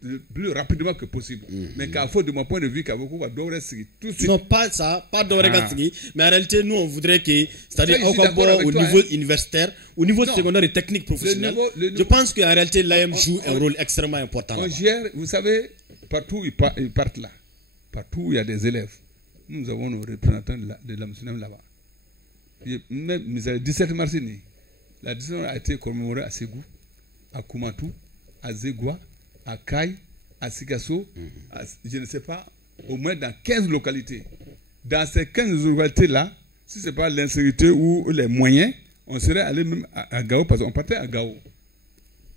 Le plus rapidement que possible. Mais qu'il faut, de mon point de vue, qu'il beaucoup va devoir seguir tout de suite. Non, pas ça, pas devoir seguir. Mais en réalité, nous, on voudrait que, c'est-à-dire, au niveau universitaire, au niveau secondaire et technique professionnel, je pense qu'en réalité, l'AM joue un rôle extrêmement important. On gère, vous savez, partout ils partent là. Partout où il y a des élèves. Nous avons nos représentants de la Mousselem là-bas. Même le 17 mars, la décision a été commémorée à Ségou, à Koumatou, à Zégua, à Kaï, à Sikasso, je ne sais pas, au moins dans 15 localités. Dans ces 15 localités-là, si ce n'est pas l'insécurité ou les moyens, on serait allé même à Gao, parce qu'on partait à Gao.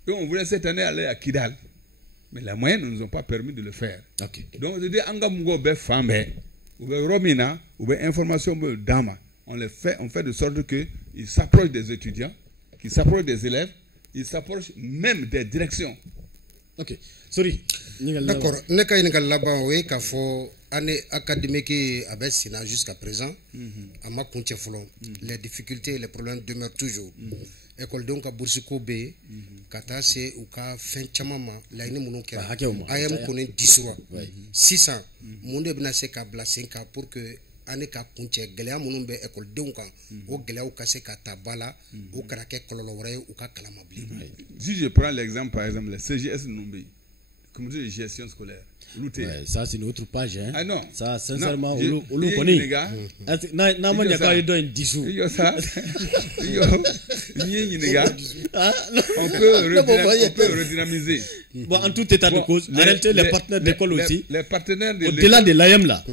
Et on voulait cette année aller à Kidal. Mais les moyens ne nous ont pas permis de le faire. Okay. Donc, je dis, Anga Mungo be Fambe, ou be Romina, ou be Information be Dama. On fait de sorte qu'ils s'approchent des étudiants, qu'ils s'approchent des élèves, ils s'approchent même des directions. Ok. Sorry. D'accord. Ne ka yin laban we ka fo année académique avec Sina jusqu'à présent. À ma compte les difficultés et les problèmes demeurent toujours. École donc à Boursiko B, kata c'est ou ka fin chamama la ine munon kera. Ayam konen 10 rois. 600. Monde bina se ka bla 5 pour que année ka kunche gelea munun be école donc o gelea ou ka se ka tabala ou krake kololo wore ou ka kalamabli. Si je prends l'exemple par exemple le CGS Numbi, comité de gestion scolaire. Ouais, ça c'est une autre page hein. Ah non. Ça sincèrement on le connaît. Na man ya ka do 10 jours. Yo ça. Yo on peut redynamiser. Bon, en tout état de cause, en réalité, les partenaires d'école aussi, les partenaires de au-delà de l'AM là,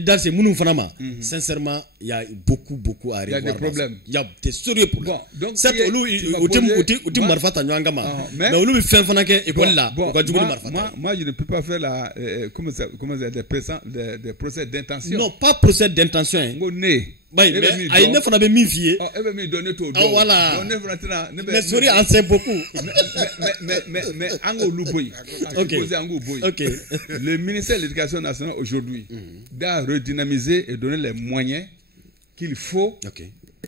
dans ces Mounou Fanama, sincèrement, il y a beaucoup à revoir. Il y a des problèmes. Il y a des sérieux problèmes. Bon, donc, certes, au Marfata Nyangama, mais au lieu de faire Fanake, école là, moi, je ne peux pas faire la, des procès d'intention. Non, pas procès d'intention. Mais il ne faut pas m'y voilà. Mais sorry, on sait beaucoup. Mais le ministère de l'Éducation nationale aujourd'hui doit redynamiser et donner les moyens qu'il faut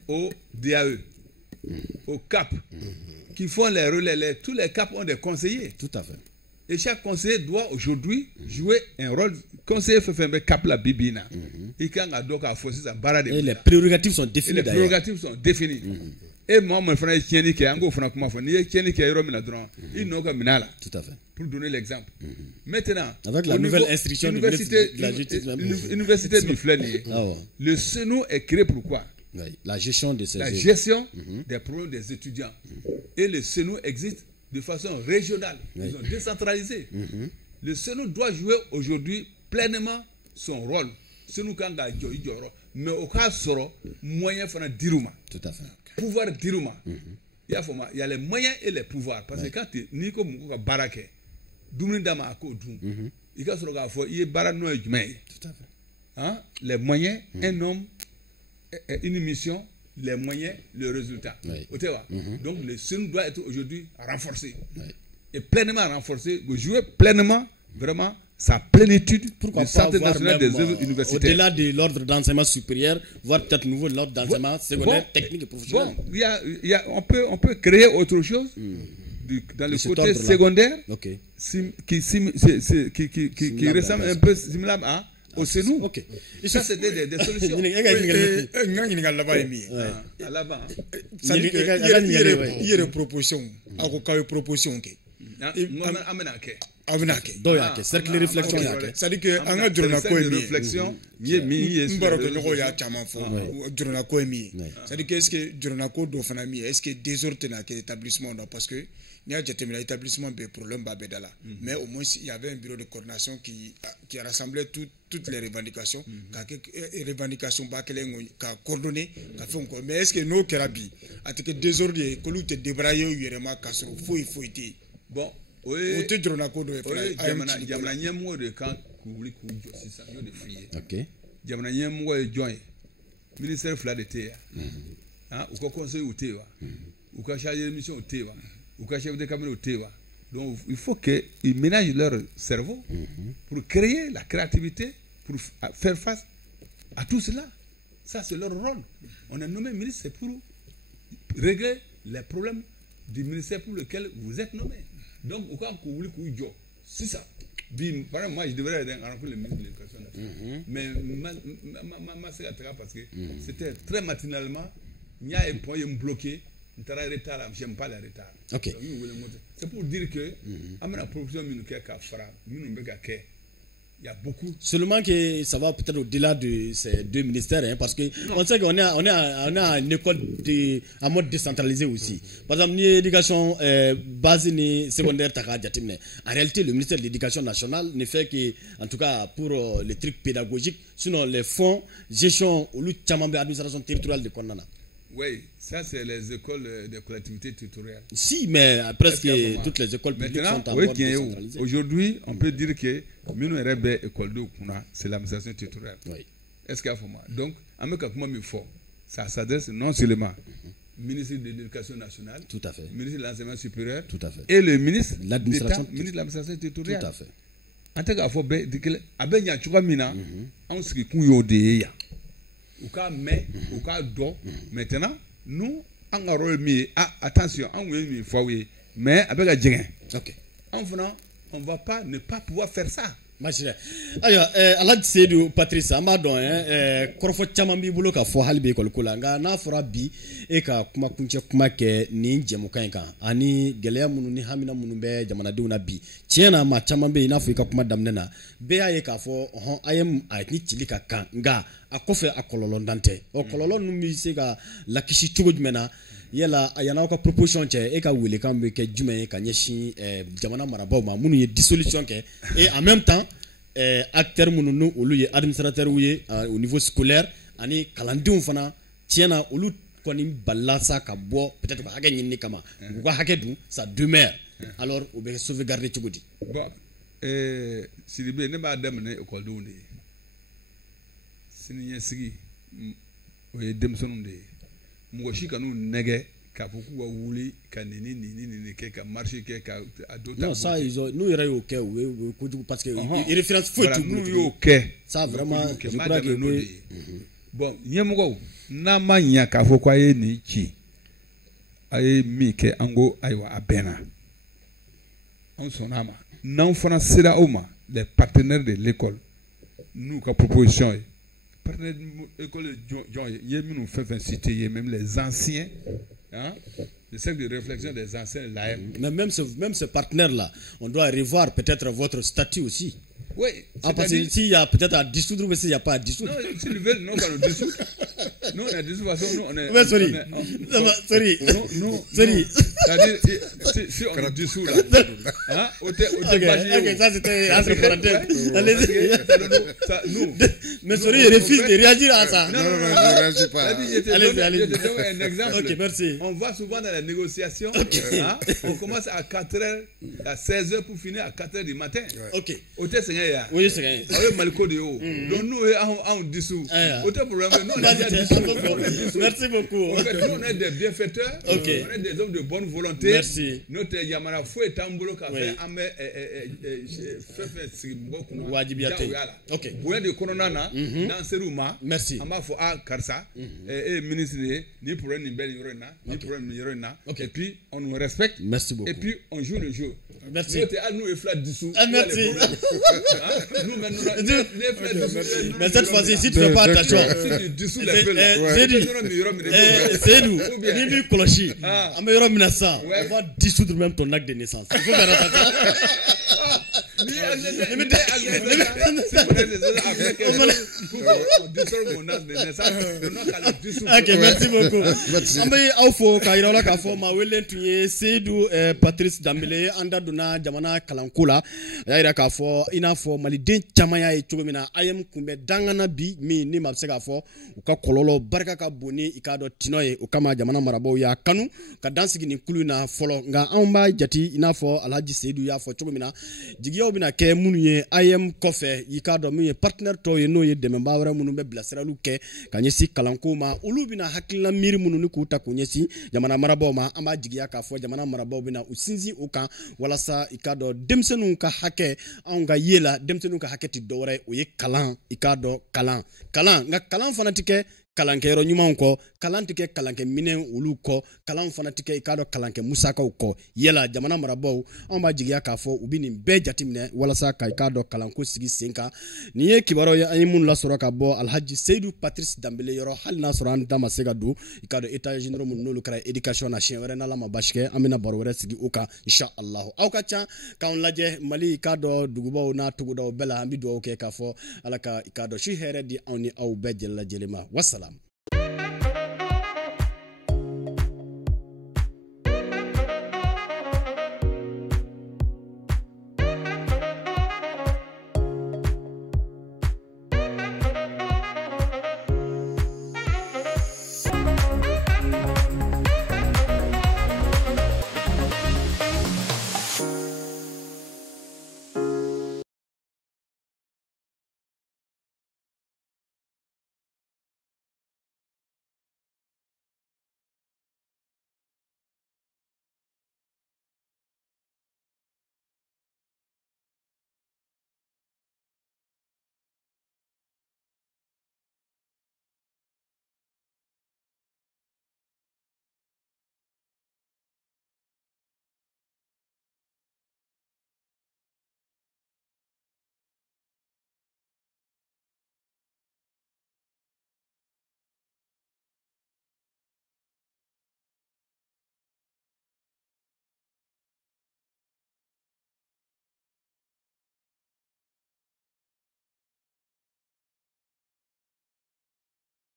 au DAE, au CAP, qui font les relais. Tous les CAP ont des conseillers. Tout à fait. Et chaque conseiller doit aujourd'hui jouer un rôle. Conseiller fait faire cap la bibina. Et les prérogatives sont définies. Et moi, mon frère Tieni qui est en francophone, Tieni qui est romina droit. Il n'a qu'à minala. Tout à fait. Pour donner l'exemple. Maintenant, avec la nouvelle instruction de la justice, université de Fleury, le SENO est créé pour quoi? La gestion de la gestion des problèmes des étudiants. Et le SENO existe de façon régionale. Ils ont décentralisé. Le SENO doit jouer aujourd'hui pleinement son rôle. SENO kanga joro, mais au cas soro moyen fana diruma. Tout à fait. Pouvoir diruma. Il y a les moyens et les pouvoirs parce que quand tu ni ko muko barake dumni dama ako dum. Il ka soro ga fo il bara no ejumé. Tout à fait. Hein? Les moyens, un homme, une mission, les moyens, le résultat. Donc le SENO doit être aujourd'hui renforcé. Et pleinement renforcé, jouer pleinement, vraiment, sa plénitude pour le Centre national des œuvres universitaires. Au-delà de l'ordre d'enseignement supérieur, voire peut-être nouveau l'ordre d'enseignement secondaire, technique et professionnel. On peut créer autre chose dans le côté secondaire qui ressemble un peu semblable au SENO. Ça, c'est des solutions. Il y a une proposition. avenake do yake cercle réflexion yake c'est à dire que an ka jorona ko mi réflexion mi mbaro ko nyogo ya chama fo jorona ko mi c'est à dire que est-ce que jorona ko do fana mi est-ce que désordre na ke établissement parce que il y a déjà l'établissement des problèmes babedala mais au moins il y avait un bureau de coordination qui a rassemblé toutes les revendications les revendications qu'a coordonné qu'a fait encore mais est-ce que nos kerabi a été désordre que l'on te débraillé yérema kasro faut été bon o te jorona ko do jamana nyemo de kan kubuli ku jo sisa yo de fiye OK jamana nyemo e join ministère fla de te hein ou ko conseil ou te wa ou ka chargé de mission ou te wa ou ka chef de cabinet ou te wa donc il faut que ils ménagent leur cerveau pour créer la créativité pour faire face à tout cela. Ça c'est leur rôle. On a nommé ministre c'est pour régler les problèmes du ministère pour lequel vous êtes nommé. Donc, au cas où vous voulez c'est ça. Par exemple, moi, je devrais rencontrer le ministre de l'Éducation nationale. Mais c'est parce que c'était très matinalement, il y a un point bloqué, il y a un retard, je n'aime pas le retard. OK. C'est pour dire que, à la proposition, il y a beaucoup. Seulement que ça va peut-être au-delà de ces deux ministères, hein, parce que on sait qu'on a une école en mode décentralisé aussi. Par exemple, l'éducation base ni secondaire takadjatimne. En réalité, le ministère de l'Éducation nationale ne fait que, en tout cas pour les trucs pédagogiques, sinon les fonds, gestion ou l'outil administration territoriale de Kondana. Oui, ça c'est les écoles de collectivités territoriales. Si, mais presque toutes les écoles publiques sont en mode décentralisé. Aujourd'hui, on peut dire que l'école de Kuna, c'est l'administration territoriale. Oui. Est-ce qu'il y a donc, ça s'adresse non seulement au ministre de l'Éducation nationale, tout à fait, ministre de l'Enseignement supérieur, tout à fait, et le ministre de l'administration territoriale. Tout à fait. En tout cas, il faut dire que Abenya Chukamina, on se dit ou cas mais ou cas do maintenant nous en rôle mi attention en oui oui mais avec la djeng OK en venant on va pas ne pas pouvoir faire ça machine aya Alhaji Seydou Patrice Amadon korofo chama bi bolo ka fo halbe ko kula nga na fora bi e ka kuma kunche kuma ke ni jemu kan kan ani geleya munu ni hamina munu be jamana de una bi tiena ma chama be na fo ka kuma damne na be aye ka fo ayem a ni chilika kan nga akofe akololo ndante o kololo nu mi se ka lakishi chugo jumena yela ayana ka proposition che e ka wele kan be ke jume ka nyeshi jamana marabaw ma munu ye dissolution ke et en même temps acteur munu nu olu ye administrateur ye au niveau scolaire ani kalandenw fana tiena olu koni balasa ka bo peut-être ba hage nyinni kama ko hage du ça demeure alors on be sauvegarder chugodi bon Sidibé ne ba dem ne école do ndi sini sigi o ye demsonu de mo shi kanu nege ka fuku wa wuli ka nini ke ka marché ke ka adota non ça ils ont nous ira yo ke parce que il référence faut tout nous yo ke ça vraiment je crois que bon nyemgo na manya ka fuku aye ni chi aye mi ke ango aywa abena on sonama non français là oma les partenaires de l'école nous ka proposition partenaires de l'école yemi nous fait citer même les anciens hein, le cercle de réflexion des anciens là. Mais même ce partenaire-là, on doit revoir peut-être votre statut aussi. Oui. Parce que s'il y a peut-être à dissoudre, mais s'il n'y a pas à dissoudre. Non, s'ils veulent, non, pas le dissoudre. Nous, on a de toute façon, nous, on est. Mais sorry. Sorry. C'est-à-dire, si on dissout là. Hein, ok, ça c'était entre parenthèses. Allez-y. Nous. Mais sorry, il refuse de réagir à ça. Non, je ne réagis pas. Allez-y. Je te donne un exemple. Ok, merci. On va souvent dans les négociations. On commence à 4h, à 16h pour finir à 4h du matin. Ok. Oui, c'est vrai. Avec Maliko de haut. Donc nous, on dissout. Autre problème, nous, on a dissous. Merci beaucoup. En fait, nous, on est des bienfaiteurs. On est des hommes de bonne volonté. Merci. Notre Yamara Fouet Tambolo qui a fait Wajibiate. Ok. Vous êtes de Koronana, dans Serouma. Merci. Amba fo a Karsa. Et ministre, ni pour un Nibel Yorena, ni pour un Yorena. Et puis, on nous respecte. Merci beaucoup. Et puis, on joue le jeu. Merci. Nous, et flat dessous. Merci. Nous, maintenant, Mais cette fois-ci, si tu ne fais pas attention, Seydou, ni Kolochi, on va dissoudre même ton acte de naissance. Il faut faire attention. Ok, merci beaucoup. Ambe aufo kairala kafo mawele tunye Seydou Patrice Dambélé anda duna jamana kalankula yaira kafo inafo maliden chamaya e chogomina ayem kumbe dangana bi mi ni mabse kafo uka kololo barka ka boni ikado tinoye ukama jamana marabo ya kanu ka dansigi ni kulu na folo nga amba jati inafo Alhaji Seydou ya fo chogomina jigiyo bina ke munye ayem kofe ikado munye partner to ye no ye demba wara munu be blaseralu ke kanyesi kalanko ma ulu bina hakila miri munu ni kuta kunyesi jamana marabo ma amba jigiya ka fo jamana marabo bina usinzi uka walasa ikado demsenu ka hake anga yela demsenu ka haketi dore oye kalan ikado kalan nga kalan fanatike kalankero nyuma ko kalantike kalanke mine ulu ko kalan fanatike ikado kalanke musaka ko yela jamana marabo amba jigiya ka fo ubini be jatimne walasa ka ikado kalanko sigi senka niye kibaro ya ayimun la soroka bo Alhaji Seydou Patrice Dambélé yoro halna soran dama sega du ikado état général mun nolu kara education na chenwere na lama bashke amina barwere sigi uka inshallah awka cha kaun laje mali ikado dugubo na tugudo bela ambi do ke ka fo alaka ikado shi here di awni aw be jella jelema wassalam.